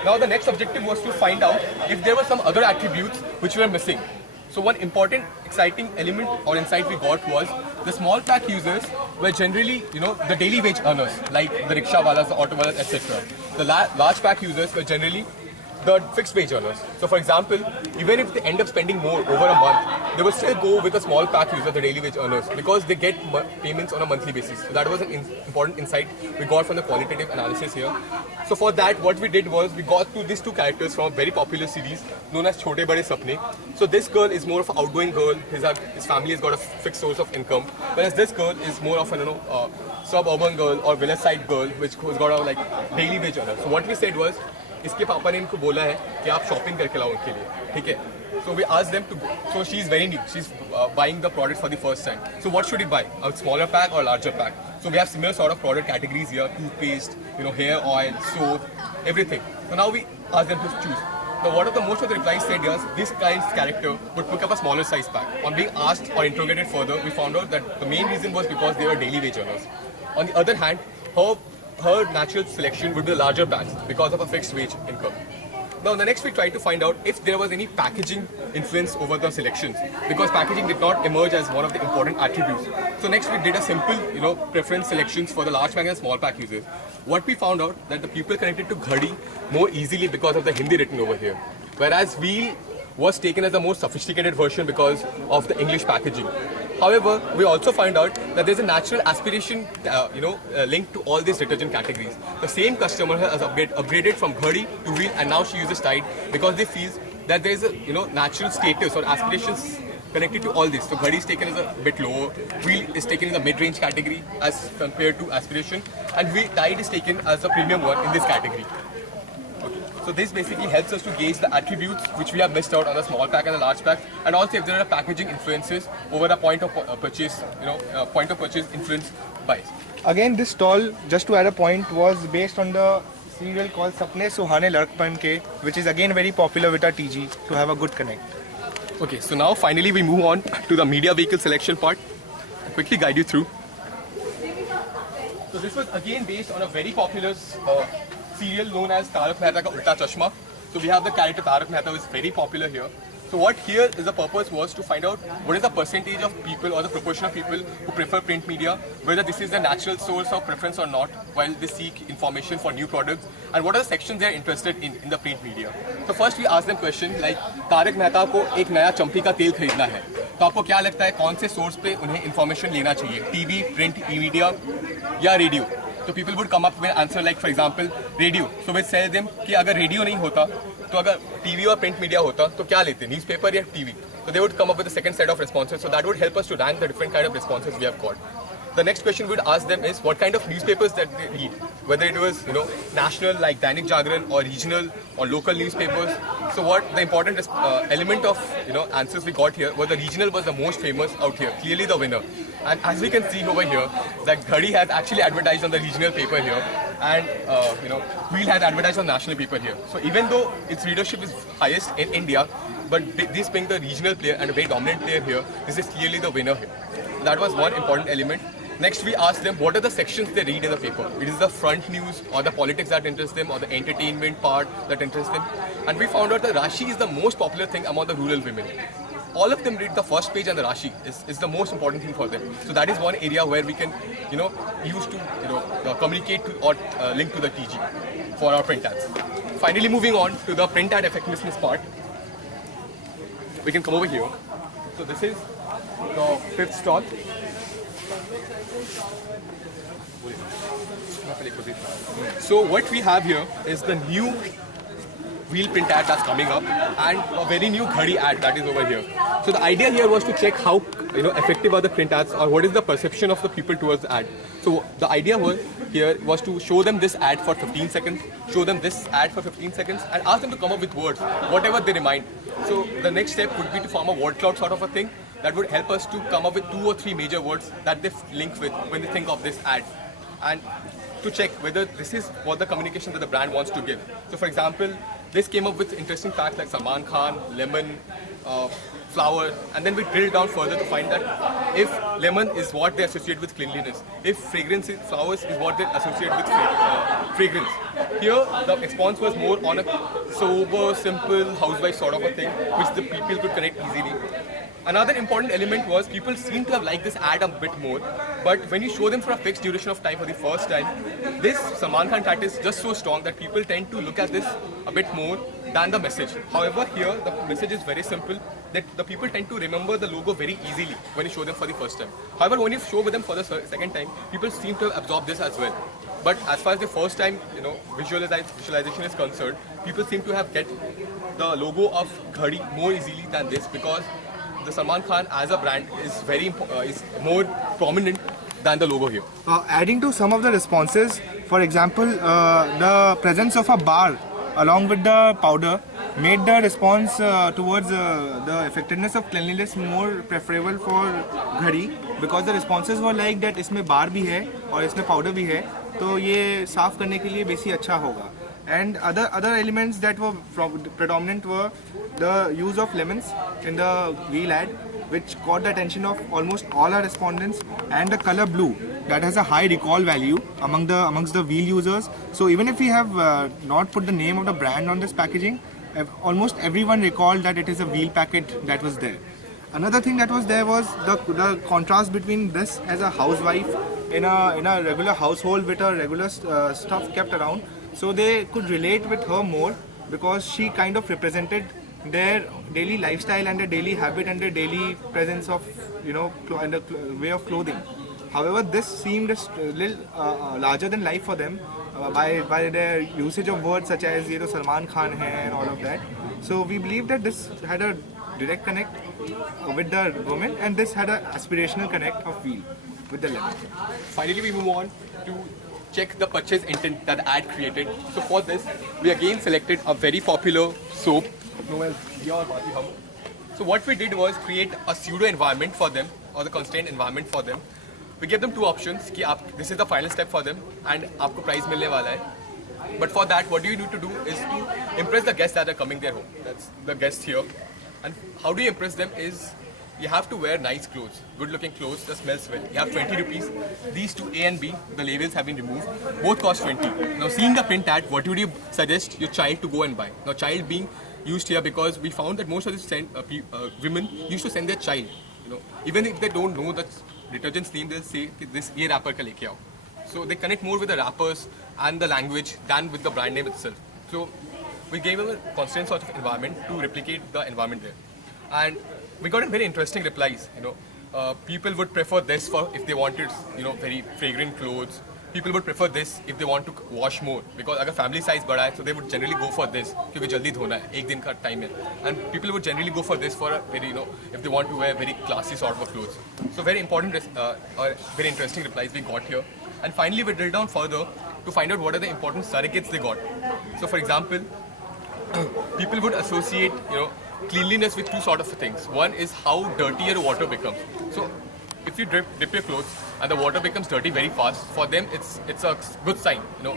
Now the next objective was to find out if there were some other attributes which were missing. So one important exciting element or insight we got was the small pack users were generally, the daily wage earners, like the rickshaw walas, the auto walas, etc. The large pack users were generally the fixed wage earners. So for example, even if they end up spending more over a month, they will still go with a small pack user, the daily wage earners, because they get payments on a monthly basis. So that was an important insight we got from the qualitative analysis here. So for that, what we did was we got to these two characters from a very popular series known as Chote Bade Sapne. So this girl is more of an outgoing girl. His family has got a fixed source of income, whereas this girl is more of an suburban girl or village side girl which has got a daily wage earner. So what we said was, इसके पापा ने इनको बोला है कि आप shopping करके लाओ उनके लिए, ठीक है? So we asked them to go. So she's very new. She's buying the product for the first time. So what should it buy? A smaller pack or larger pack? So we have similar sort of product categories here: toothpaste, hair oil, soap, everything. So now we asked them to choose. Now what of the most of the replies said is this guy's character would pick up a smaller size pack. On being asked or interrogated further, we found out that the main reason was because they were daily wage earners. On the other hand, her natural selection would be the larger bags because of a fixed wage income. Now, the next we tried to find out if there was any packaging influence over the selections, because packaging did not emerge as one of the important attributes. So next we did a simple, preference selections for the large pack and small pack users. What we found out that the people connected to ghadi more easily because of the Hindi written over here, whereas wheel was taken as a more sophisticated version because of the English packaging. However, we also find out that there's a natural aspiration, linked to all these detergent categories. The same customer has upgraded from ghadi to wheel, and now she uses Tide because they feel that there is a natural status or aspirations connected to all this. So ghadi is taken as a bit lower, wheel is taken in the mid-range category as compared to aspiration, and Tide is taken as a premium one in this category. So this basically helps us to gauge the attributes which we have missed out on the small pack and the large pack, and also if there are packaging influences over a point of purchase, point of purchase influence buys. Again, this stall, just to add a point, was based on the serial called Sapne Suhane Ladkpan Ke, which is again very popular with our TG to have a good connect. Okay, so now finally we move on to the media vehicle selection part. I'll quickly guide you through. So this was again based on a very popular serial known as Tarak Mehta Ka Ulta Chashma. So we have the character Tarak Mehta, who is very popular here. So what here is the purpose was to find out what is the percentage of people or the proportion of people who prefer print media, whether this is the natural source of preference or not while they seek information for new products, and what are the sections they are interested in the print media. So first we asked them question like Tarak Mehta को एक नया चंपी का तेल खरीदना है, तो आपको क्या लगता है कौन से सोर्स पे उन्हें इन्फॉर्मेशन लेना चाहिए, टीवी, प्रिंट, मीडिया या रेडियो? तो people would come up with answer like for example radio. So we sell them कि अगर रेडियो नहीं होता तो अगर टीवी और प्रिंट मीडिया होता तो क्या लेते, न्यूज़पेपर या TV? So they would come up with a second set of responses. So that would help us to rank the different kind of responses we have got. The next question we would ask them is what kind of newspapers that they read, whether it was national like Dainik Jagran or regional or local newspapers. So what the important element of answers we got here was the regional was the most famous out here, clearly the winner. And as we can see over here, that Ghadi has actually advertised on the regional paper here, and Wheel has advertised on the national paper here. So even though its readership is highest in India, but this being the regional player and a very dominant player here, this is clearly the winner here. That was one important element. Next, we asked them what are the sections they read in the paper. It is the front news or the politics that interests them or the entertainment part that interests them. And we found out that Rashi is the most popular thing among the rural women. All of them read the first page and the Rashi is the most important thing for them. So that is one area where we can, use to, communicate to or link to the TG for our print ads. Finally, moving on to the print ad effectiveness part. We can come over here. So this is the fifth stall. So what we have here is the new wheel print ad that's coming up and a very new Ghadi ad that is over here. So the idea here was to check how effective are the print ads or what is the perception of the people towards the ad. So the idea was to show them this ad for 15 seconds, show them this ad for 15 seconds and ask them to come up with words, whatever they remind. So the next step would be to form a word cloud sort of a thing that would help us to come up with 2 or 3 major words that they link with when they think of this ad. And to check whether this is what the communication that the brand wants to give. So for example, this came up with interesting facts like Salman Khan, lemon, flower, and then we drilled down further to find that if lemon is what they associate with cleanliness, if flowers is what they associate with fragrance. Here the response was more on a sober, simple, housewife sort of a thing, which the people could connect easily. Another important element was people seem to have liked this ad a bit more, but when you show them for a fixed duration of time for the first time, this Salman Khan tat is just so strong that people tend to look at this a bit more than the message. However, here the message is very simple that the people tend to remember the logo very easily when you show them for the first time. However, when you show them for the second time, people seem to have absorbed this as well. But as far as the first time, visualization is concerned, people seem to have get the logo of Ghadi more easily than this because the Salman Khan as a brand is is more prominent than the logo here. Adding to some of the responses, for example, the presence of a bar along with the powder made the response towards the effectiveness of cleanliness more preferable for Ghadi because the responses were like that इसमें bar भी है और इसमें powder भी है तो ये साफ करने के लिए बेसी अच्छा होगा. And other elements that were predominant were the use of lemons in the wheel ad, which caught the attention of almost all our respondents, and the color blue that has a high recall value amongst the wheel users. So even if we have not put the name of the brand on this packaging, almost everyone recalled that it is a wheel packet that was there. Another thing that was there was the contrast between this as a housewife in a regular household with a regular stuff kept around. So they could relate with her more because she kind of represented their daily lifestyle and their daily habit and their daily presence of, and the way of clothing. However, this seemed a little larger than life for them by their usage of words such as Salman Khan hai and all of that. So we believe that this had a direct connect with the women and this had an aspirational connect of wheel with the lemon. Finally, we move on to check the purchase intent that the ad created. So for this, we again selected a very popular soap known as Diya or Bati Hum. So what we did was create a pseudo environment for them or the constrained environment for them. We gave them 2 options. This is the final step for them and आपको prize मिलने वाला है. But for that, what you need to do is to impress the guests that are coming their home. That's the guests here. And how do you impress them is you have to wear nice clothes, good looking clothes that smells well. You have 20 rupees. These 2 A and B, the labels have been removed. Both cost 20. Now seeing the print ad, what would you suggest your child to go and buy? Now child being used here because we found that most of these women used to send their child. You know, even if they don't know the detergent's name, they'll say कि this ये rapper का लेके आओ. So they connect more with the rappers and the language than with the brand name itself. So we gave them a constant sort of environment to replicate the environment there, and we got in very interesting replies. You know, people would prefer this for if they wanted, you know, very fragrant clothes. People would prefer this if they want to wash more, because अगर family size बड़ा है, so they would generally go for this क्योंकि जल्दी धोना है, एक दिन का time है. And people would generally go for this for a very, you know, if they want to wear very classy sort of clothes. So very important or very interesting replies we got here. And finally we drilled down further to find out what are the important surrogates they got. So for example, people would associate, you know, cleanliness with two sort of things. One is how dirty your water becomes. So if you dip your clothes and the water becomes dirty very fast, for them it's a good sign. You know,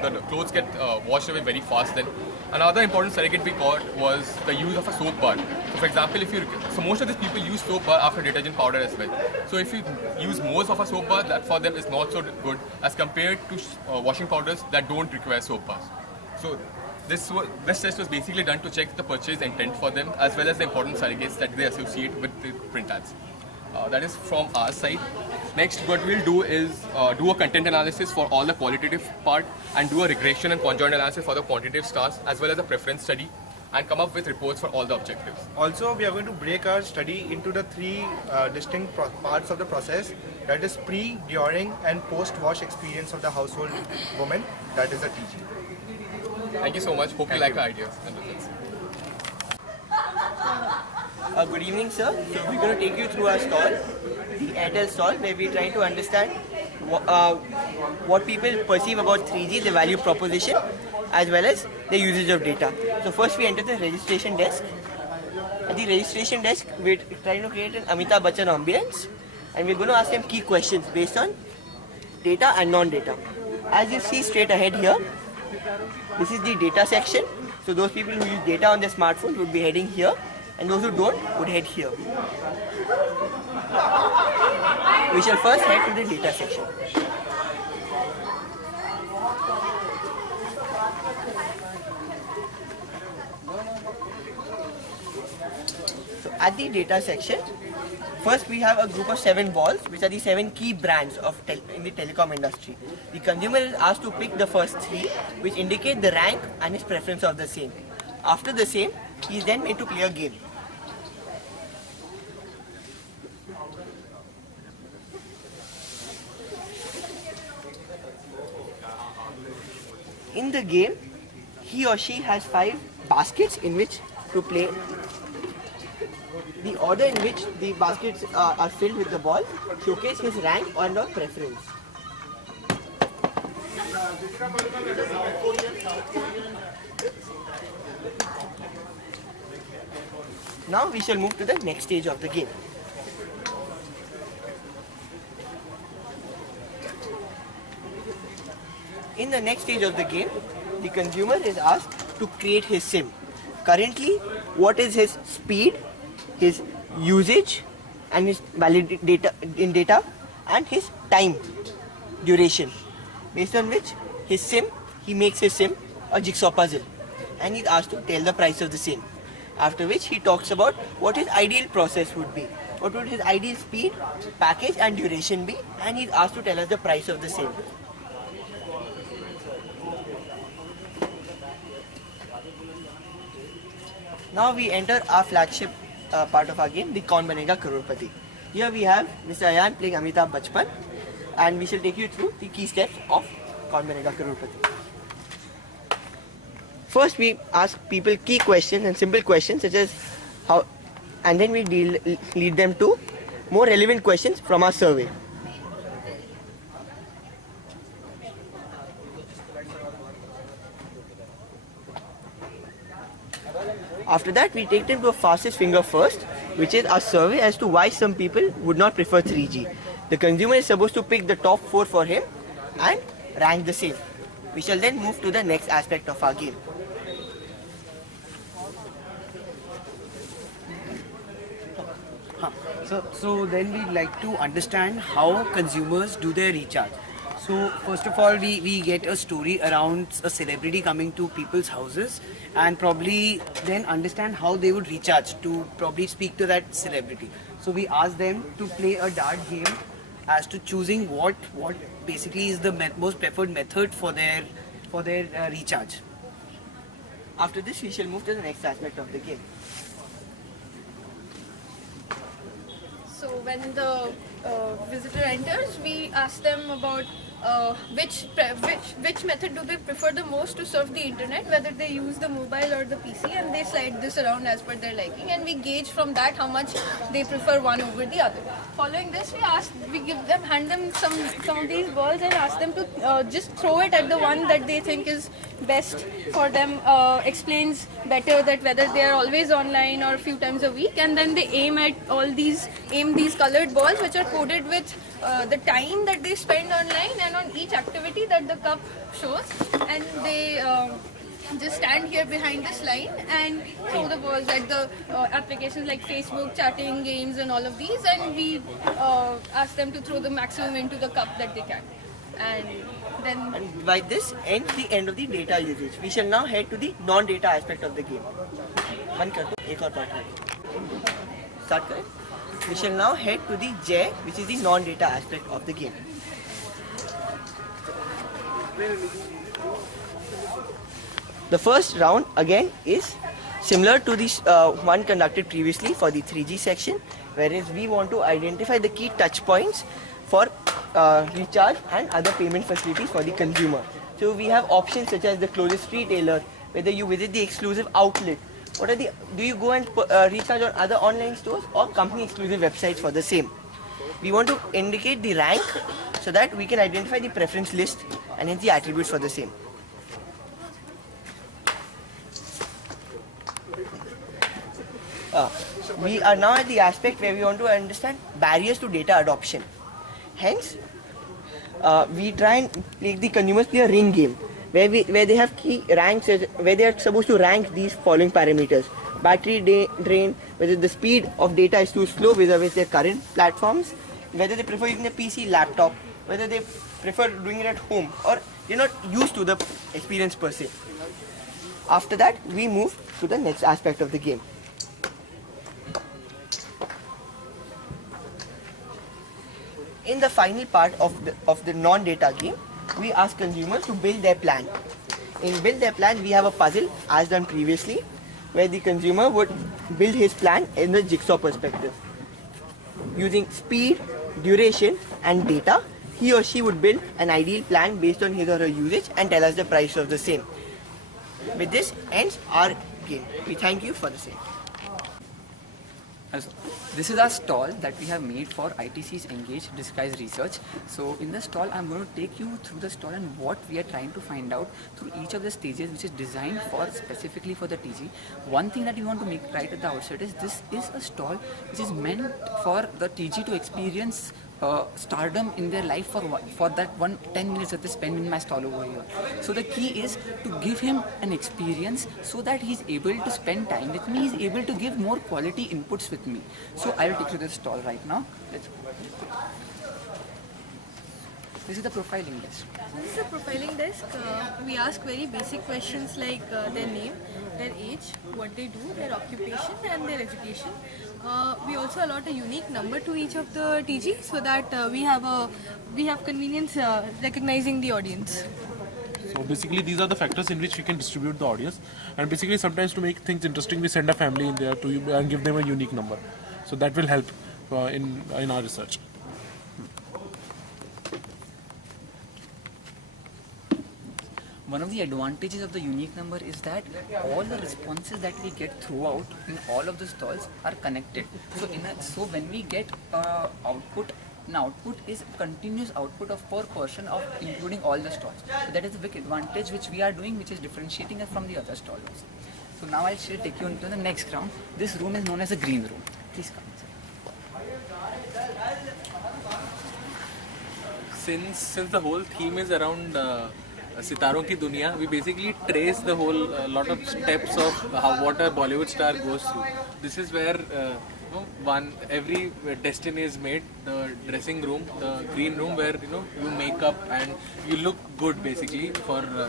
the clothes get washed away very fast. Then another important surrogate we got was the use of a soap bar. So for example, so most of these people use soap bar after detergent powder as well. So if you use most of a soap bar, that for them is not so good as compared to washing powders that don't require soap bars. So this test was basically done to check the purchase intent for them as well as the important surrogates that they associate with the print ads. That is from our side. Next, what we'll do is do a content analysis for all the qualitative part and do a regression and conjoint analysis for the quantitative stars as well as a preference study and come up with reports for all the objectives. Also, we are going to break our study into the three distinct parts of the process. That is pre, during and post-wash experience of the household woman. That is the TG. Thank you so much. Hope you like the ideas and results. Good evening, sir. So we're going to take you through our stall, the Airtel stall, where we try to understand what people perceive about 3G, the value proposition, as well as the usage of data. So first we enter the registration desk. At the registration desk, we're trying to create an Amitabh Bachchan ambience, and we're going to ask them key questions based on data and non-data. As you see straight ahead here, this is the data section. So those people who use data on their smartphone would be heading here, and those who don't would head here. We shall first head to the data section. So at the data section, first we have a group of 7 balls, which are the 7 key brands of in the telecom industry. The consumer is asked to pick the first 3, which indicate the rank and his preference of the same. After the same, he is then made to play a game. In the game, he or she has 5 baskets in which to play. The order in which the baskets are filled with the ball showcase his rank or preference. Now we shall move to the next stage of the game. In the next stage of the game, the consumer is asked to create his SIM. Currently, what is his speed, his usage, and his valid data, and his time duration, based on which he makes his SIM a jigsaw puzzle, and he's asked to tell the price of the same. After which he talks about what his ideal process would be, what would his ideal speed, package, and duration be, and he's asked to tell us the price of the same. Now we enter our flagship part of our game, the Kaun Banega Crorepati. Here we have Mr. Ayan playing Amitabh Bachchan, and we shall take you through the key steps of Kaun Banega Crorepati. First we ask people key questions and simple questions such as how, and then we lead them to more relevant questions from our survey. After that, we take them to a fastest finger first, which is our survey as to why some people would not prefer 3G. The consumer is supposed to pick the top 4 for him and rank the same. We shall then move to the next aspect of our game. So then we'd like to understand how consumers do their recharge. So first of all, we get a story around a celebrity coming to people's houses and probably then understand how they would recharge to probably speak to that celebrity. So we ask them to play a dart game as to choosing what basically is the most preferred method for their recharge. After this, we shall move to the next aspect of the game. So when the visitor enters, we ask them about which method do they prefer the most to surf the internet, whether they use the mobile or the PC, and they slide this around as per their liking, and we gauge from that how much they prefer one over the other. Following this, hand them some of these balls and ask them to just throw it at the one that they think is best for them, explains better that whether they are always online or a few times a week, and then they aim these colored balls which are coded with the time that they spend online and on each activity that the cup shows, and they just stand here behind this line and throw the balls at the applications like Facebook, chatting, games and all of these, and we ask them to throw the maximum into the cup that they can. And by this ends the end of the data usage. We shall now head to the non-data aspect of the game. Start करें. We shall now head to the J, which is the non-data aspect of the game. The first round again is similar to this one conducted previously for the 3G section, whereas we want to identify the key touch points for recharge and other payment facilities for the consumer. So we have options such as the closest retailer, whether you visit the exclusive outlet, do you go and recharge on other online stores or company exclusive websites for the same. We want to indicate the rank so that we can identify the preference list and hence the attributes for the same. We are now at the aspect where we want to understand barriers to data adoption. Hence, we try and make the consumers play a ring game where they have key ranks, where they are supposed to rank these following parameters: battery drain, whether the speed of data is too slow vis-a-vis their current platforms, whether they prefer using a PC, laptop, whether they prefer doing it at home, or they're not used to the experience per se. After that, we move to the next aspect of the game. In the final part of the non-data game, we ask consumers to build their plan. In build their plan, we have a puzzle as done previously, where the consumer would build his plan in the jigsaw perspective. Using speed, duration and data, he or she would build an ideal plan based on his or her usage and tell us the price of the same. With this ends our game. We thank you for the same. This is our stall that we have made for ITC's Engage Disguise Research. So in the stall, I'm going to take you through the stall and what we are trying to find out through each of the stages, which is designed for specifically for the TG. One thing that we want to make right at the outset is this is a stall which is meant for the TG to experience stardom in their life for that 10 minutes that they spend in my stall over here. So the key is to give him an experience so that he's able to spend time with me, he's able to give more quality inputs with me. So I'll take you to the stall right now. Let's go. This is the profiling desk. This is a profiling desk. We ask very basic questions like their name, their age, what they do, their occupation and their education. We also allot a unique number to each of the TG so that we have convenience recognizing the audience. So basically these are the factors in which we can distribute the audience, and basically sometimes to make things interesting we send a family in there to you and give them a unique number. So that will help in our research. One of the advantages of the unique number is that all the responses that we get throughout in all of the stalls are connected. So when we get output, an output is continuous output of per person of including all the stalls. So that is the big advantage which we are doing, which is differentiating us from the other stalls. So now I'll take you into the next round. This room is known as the green room. Please come. Since the whole theme is around Sitaron ki Duniya, we basically trace the whole lot of steps of what a Bollywood star goes through. This is where every destiny is made. The dressing room, the green room, where you make up and you look good basically for the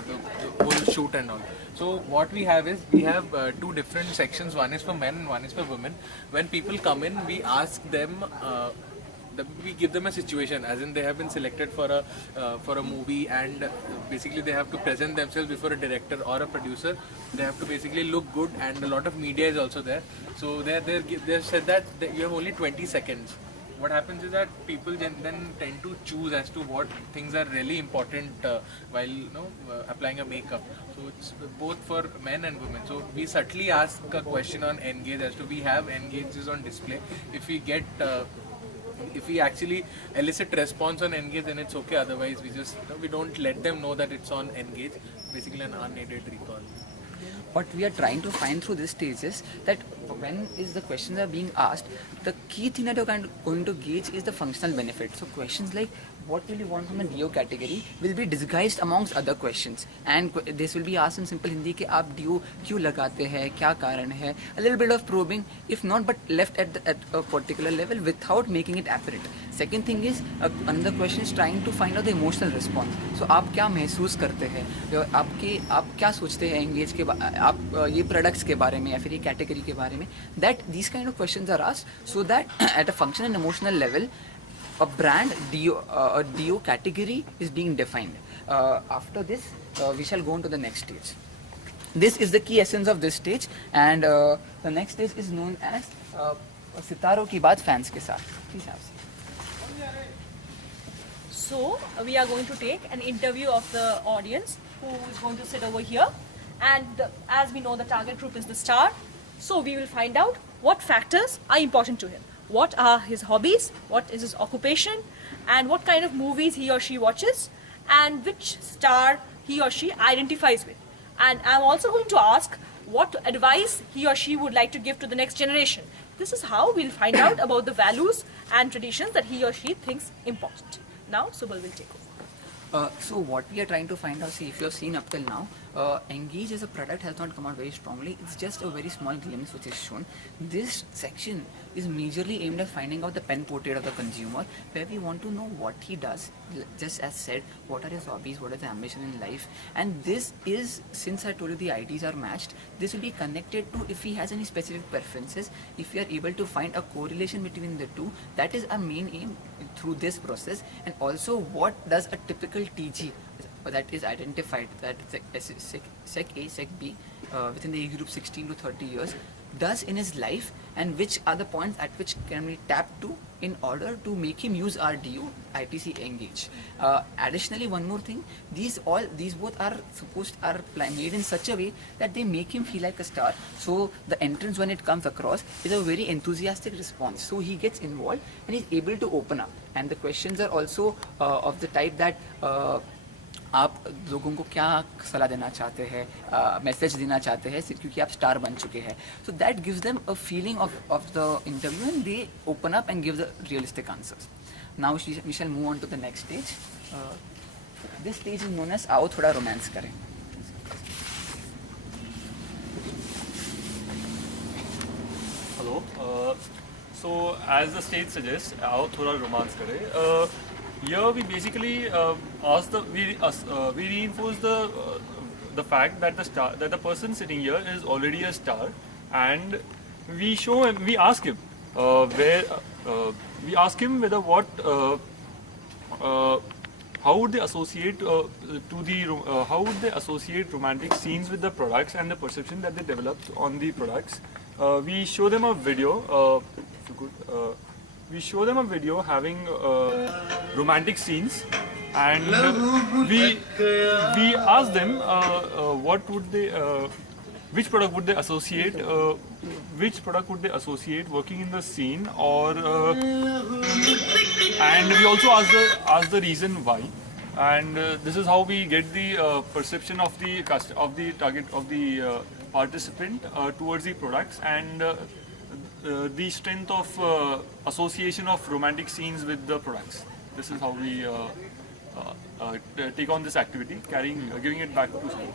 whole shoot and all. So what we have is we have two different sections. One is for men and one is for women. When people come in, we ask them. We give them a situation, as in they have been selected for a movie, and basically they have to present themselves before a director or a producer. They have to basically look good, and a lot of media is also there. So they said that you have only 20 seconds. What happens is that people then tend to choose as to what things are really important while applying a makeup. So it's both for men and women. So we subtly ask a question on Engage as to we have Engages on display. If we get if we actually elicit response on Engage, then it's okay. Otherwise, we don't let them know that it's on Engage. Basically, an unaided recall. What we are trying to find through this stage is that when is the questions are being asked, the key thing that you're going to gauge is the functional benefit. So questions like what will you want from a DO category will be disguised amongst other questions, and this will be asked in simple Hindi कि आप DO क्यों लगाते हैं, क्या कारण है, a little bit of probing, if not, but left at a particular level without making it apparent. Second thing is another question is trying to find out the emotional response. So आप क्या महसूस करते हैं, आप क्या सोचते हैं engage के आप ये प्रोडक्ट्स के बारे में या फिर ये कैटेगरी के बारे में. That these kind of questions are asked so that at a functional and emotional level, a brand a DO category is being defined. After this, we shall go on to the next stage. This is the key essence of this stage, and the next stage is known as सितारों की बात fans के साथ. Please have a seat. So we are going to take an interview of the audience who is going to sit over here, and as we know, the target group is the star. So we will find out what factors are important to him. What are his hobbies, what is his occupation, and what kind of movies he or she watches, and which star he or she identifies with. And I'm also going to ask what advice he or she would like to give to the next generation. This is how we'll find out about the values and traditions that he or she thinks important. Now, Subal will take over. So what we are trying to find out, see if you have seen up till now, Engage as a product has not come out very strongly. It's just a very small glimpse which is shown. This section is majorly aimed at finding out the pen portrait of the consumer, where we want to know what he does, just as said, what are his hobbies, what is the ambition in life. And this is, since I told you the IDs are matched, this will be connected to if he has any specific preferences. If we are able to find a correlation between the two, that is our main aim through this process. And also, what does a typical TG that is identified, that Sec A, Sec B, within the age group 16 to 30 years, does in his life, and which are the points at which can we tap to in order to make him use our DO ITC Engage. Additionally, one more thing, these both are made in such a way that they make him feel like a star. So the entrance, when it comes across, is a very enthusiastic response. So he gets involved and he's able to open up. And the questions are also of the type that आप लोगों को क्या सलाह देना चाहते हैं, message देना चाहते हैं, क्योंकि आप स्टार बन चुके हैं. So that gives them a feeling of the interview, and they open up and give the realistic answers. Now we shall move on to the next stage. This stage is known as आओ थोड़ा romance करें. Hello. So as the stage suggests, आओ थोड़ा romance करें. Here we basically we reinforce the fact that the person sitting here is already a star, and we ask him whether how would they associate how would they associate romantic scenes with the products and the perception that they developed on the products. We show them a video. If you could. We show them a video having romantic scenes, and we ask them which product would they associate working in the scene, or and we also ask the reason why, and this is how we get the perception of the participant towards the products, and the strength of association of romantic scenes with the products. This is how we take on this activity, giving it back to school.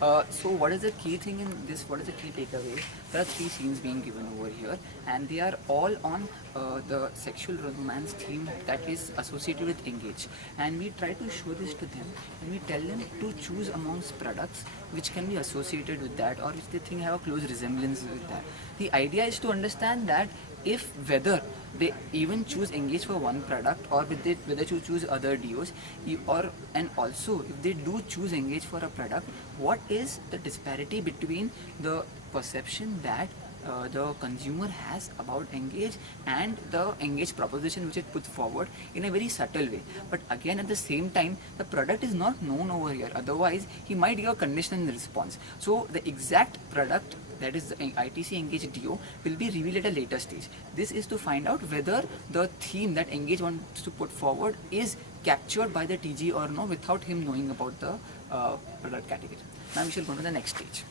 So what is the key thing in this? What is the key takeaway? There are 3 scenes being given over here, and they are all on the sexual romance theme that is associated with Engage. And we try to show this to them, and we tell them to choose amongst products which can be associated with that, or which they think have a close resemblance with that. The idea is to understand that if whether they even choose Engage for one product, or whether to choose other deos, and also if they do choose Engage for a product, what is the disparity between the perception that the consumer has about Engage and the Engage proposition which it puts forward in a very subtle way. But again, at the same time, the product is not known over here, otherwise he might give a conditional response. So the exact product, that is the ITC Engage Deo, will be revealed at a later stage. This is to find out whether the theme that Engage wants to put forward is captured by the TG or no, without him knowing about the product category. Now we shall go to the next stage.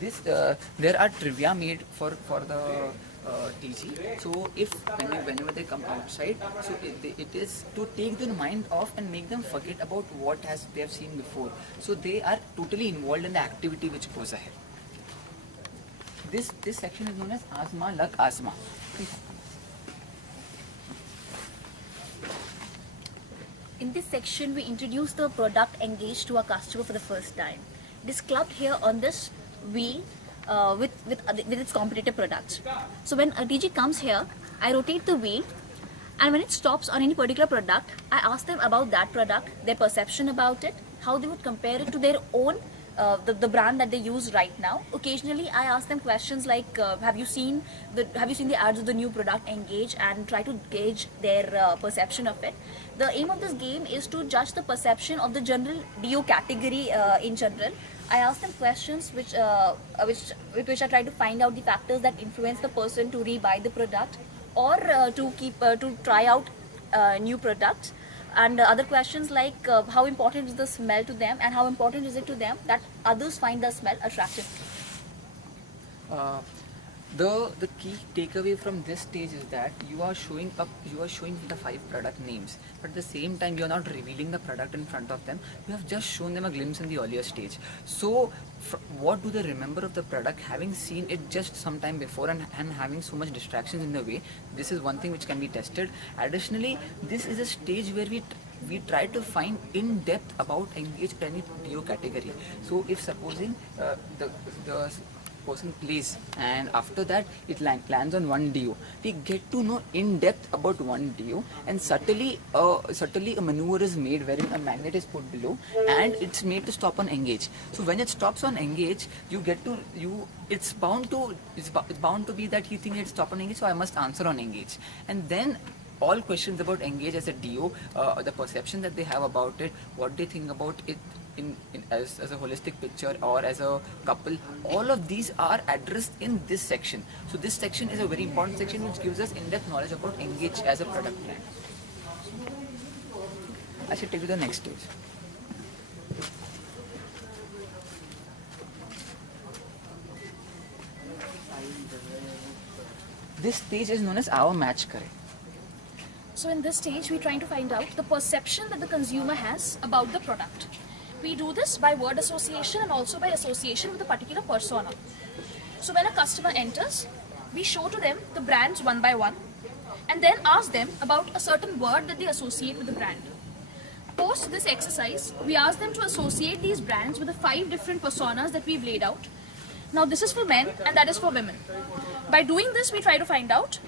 This there are trivia made for the TG. So if whenever they come outside, so it is to take their mind off and make them forget about what they have seen before. So they are totally involved in the activity which goes ahead. This section is known as Azma Luck Azma. In this section, we introduce the product Engage to our customer for the first time. It is clubbed here on this wheel with its competitive products. So when a TG comes here, I rotate the wheel, and when it stops on any particular product, I ask them about that product, their perception about it, how they would compare it to their own the brand that they use right now. Occasionally, I ask them questions like, have you seen the ads of the new product Engage, and try to gauge their perception of it. The aim of this game is to judge the perception of the general deo category in general. I ask them questions which I try to find out the factors that influence the person to rebuy the product, or to try out new products. And other questions like how important is the smell to them, and how important is it to them that others find the smell attractive. The key takeaway from this stage is that you are showing the 5 product names, but at the same time you are not revealing the product in front of them. You have just shown them a glimpse in the earlier stage. So what do they remember of the product, having seen it just some time before and having so much distractions in the way? This is one thing which can be tested. Additionally, this is a stage where we try to find in depth about Engage or any deo category. So if supposing the person plays, and after that it lands on one deo, we get to know in depth about one deo, and subtly a maneuver is made wherein a magnet is put below and it's made to stop on Engage. So when it stops on Engage, it's bound to be that he thinks it's stopped on Engage, so I must answer on Engage. And then all questions about Engage as a deo, the perception that they have about it, what they think about it as a holistic picture or as a couple, all of these are addressed in this section. So this section is a very important section which gives us in-depth knowledge about Engage as a product brand. I should take you to the next stage. This stage is known as our match kare. So in this stage, we're trying to find out the perception that the consumer has about the product. We do this by word association and also by association with a particular persona. So when a customer enters, we show to them the brands one by one, and then ask them about a certain word that they associate with the brand. Post this exercise, we ask them to associate these brands with the 5 different personas that we've laid out. Now this is for men and that is for women. By doing this, we try to find out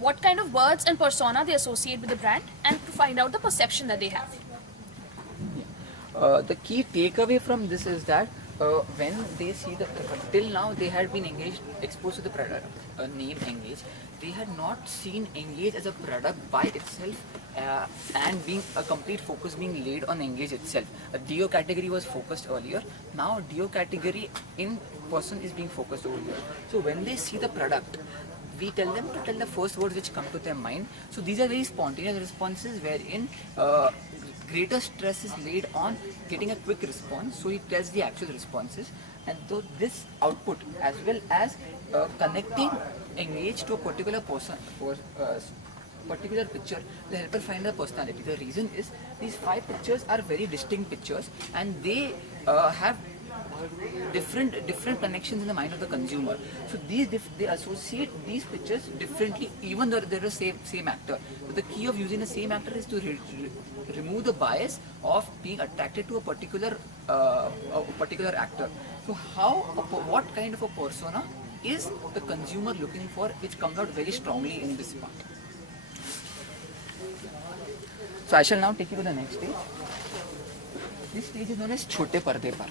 what kind of words and persona they associate with the brand, and to find out the perception that they have. The key takeaway from this is that when they see till now they had been exposed to the product name Engage. They had not seen Engage as a product by itself, and being a complete focus being laid on Engage itself. A deo category was focused earlier. Now deo category in person is being focused over here. So when they see the product, we tell them to tell the first words which come to their mind. So these are very spontaneous responses wherein greater stress is laid on getting a quick response, so he tells the actual responses, and though this output as well as connecting Engage to a particular particular picture will help her find her personality. The reason is these 5 pictures are very distinct pictures, and they have different connections in the mind of the consumer. So they associate these pictures differently, even though they're the same actor. But the key of using the same actor is to remove the bias of being attracted to a particular actor. So what kind of a persona is the consumer looking for, which comes out very strongly in this part. So I shall now take you to the next stage. This stage is known as Chote Parde Par.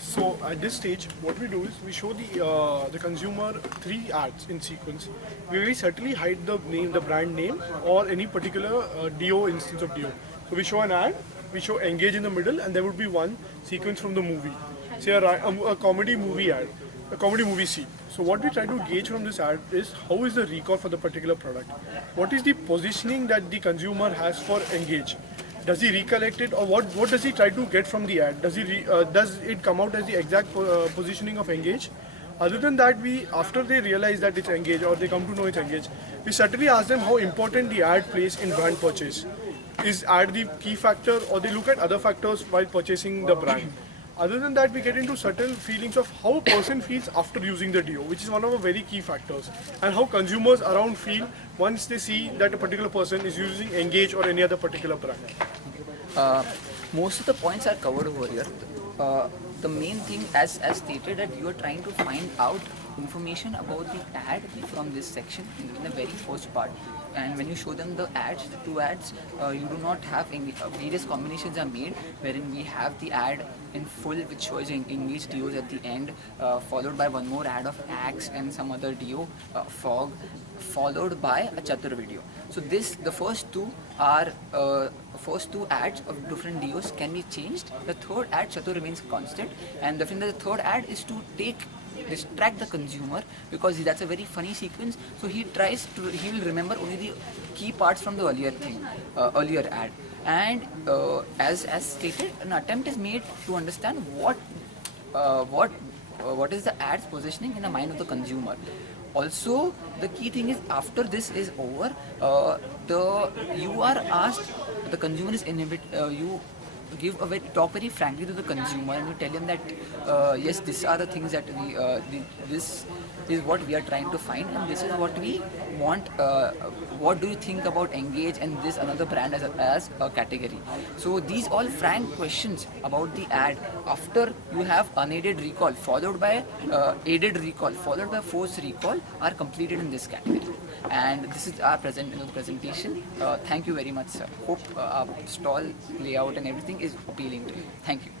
So at this stage, what we do is we show the consumer 3 ads in sequence. We very subtly hide the name, the brand name, or any particular Dio instance of Dio. So we show an ad, we show engage in the middle, and there would be one sequence from the movie, say a comedy movie ad, a comedy movie scene. So what we try to gauge from this ad is how is the recall for the particular product, what is the positioning that the consumer has for engage. Does he recollect it, or what does he try to get from the ad? Does it come out as the exact positioning of engage? Other than that, after they realize that it's engage or they come to know it's engage, we certainly ask them how important the ad plays in brand purchase. Is ad the key factor, or they look at other factors while purchasing the brand? Other than that, we get into subtle feelings of how a person feels after using the Dio, which is one of the very key factors, and how consumers around feel once they see that a particular person is using engage or any other particular brand. Most of the points are covered over here. The main thing, as stated, that you are trying to find out information about the ad from this section in the very first part. And when you show them the ads, the 2 ads, you do not have any, various combinations are made wherein we have the ad in full which shows engaged Dios at the end, followed by one more ad of Axe and some other Dio, Fog, followed by a Chatur video. So the first two ads of different Dios can be changed. The third ad, Chatur, remains constant, and definitely the third ad is to distract the consumer, because that's a very funny sequence. So he will remember only the key parts from the earlier ad. And as stated, an attempt is made to understand what is the ad's positioning in the mind of the consumer. Also, the key thing is, after this is over, you are asked, the consumer is you talk very frankly to the consumer, and you tell him that yes, these are the things that this is what we are trying to find, and this is what we want. What do you think about engage and this another brand as a category? So these all frank questions about the ad, after you have unaided recall followed by aided recall followed by forced recall, are completed in this category. And this is our presentation. Thank you very much, sir. Hope our stall layout and everything is appealing to you. Thank you.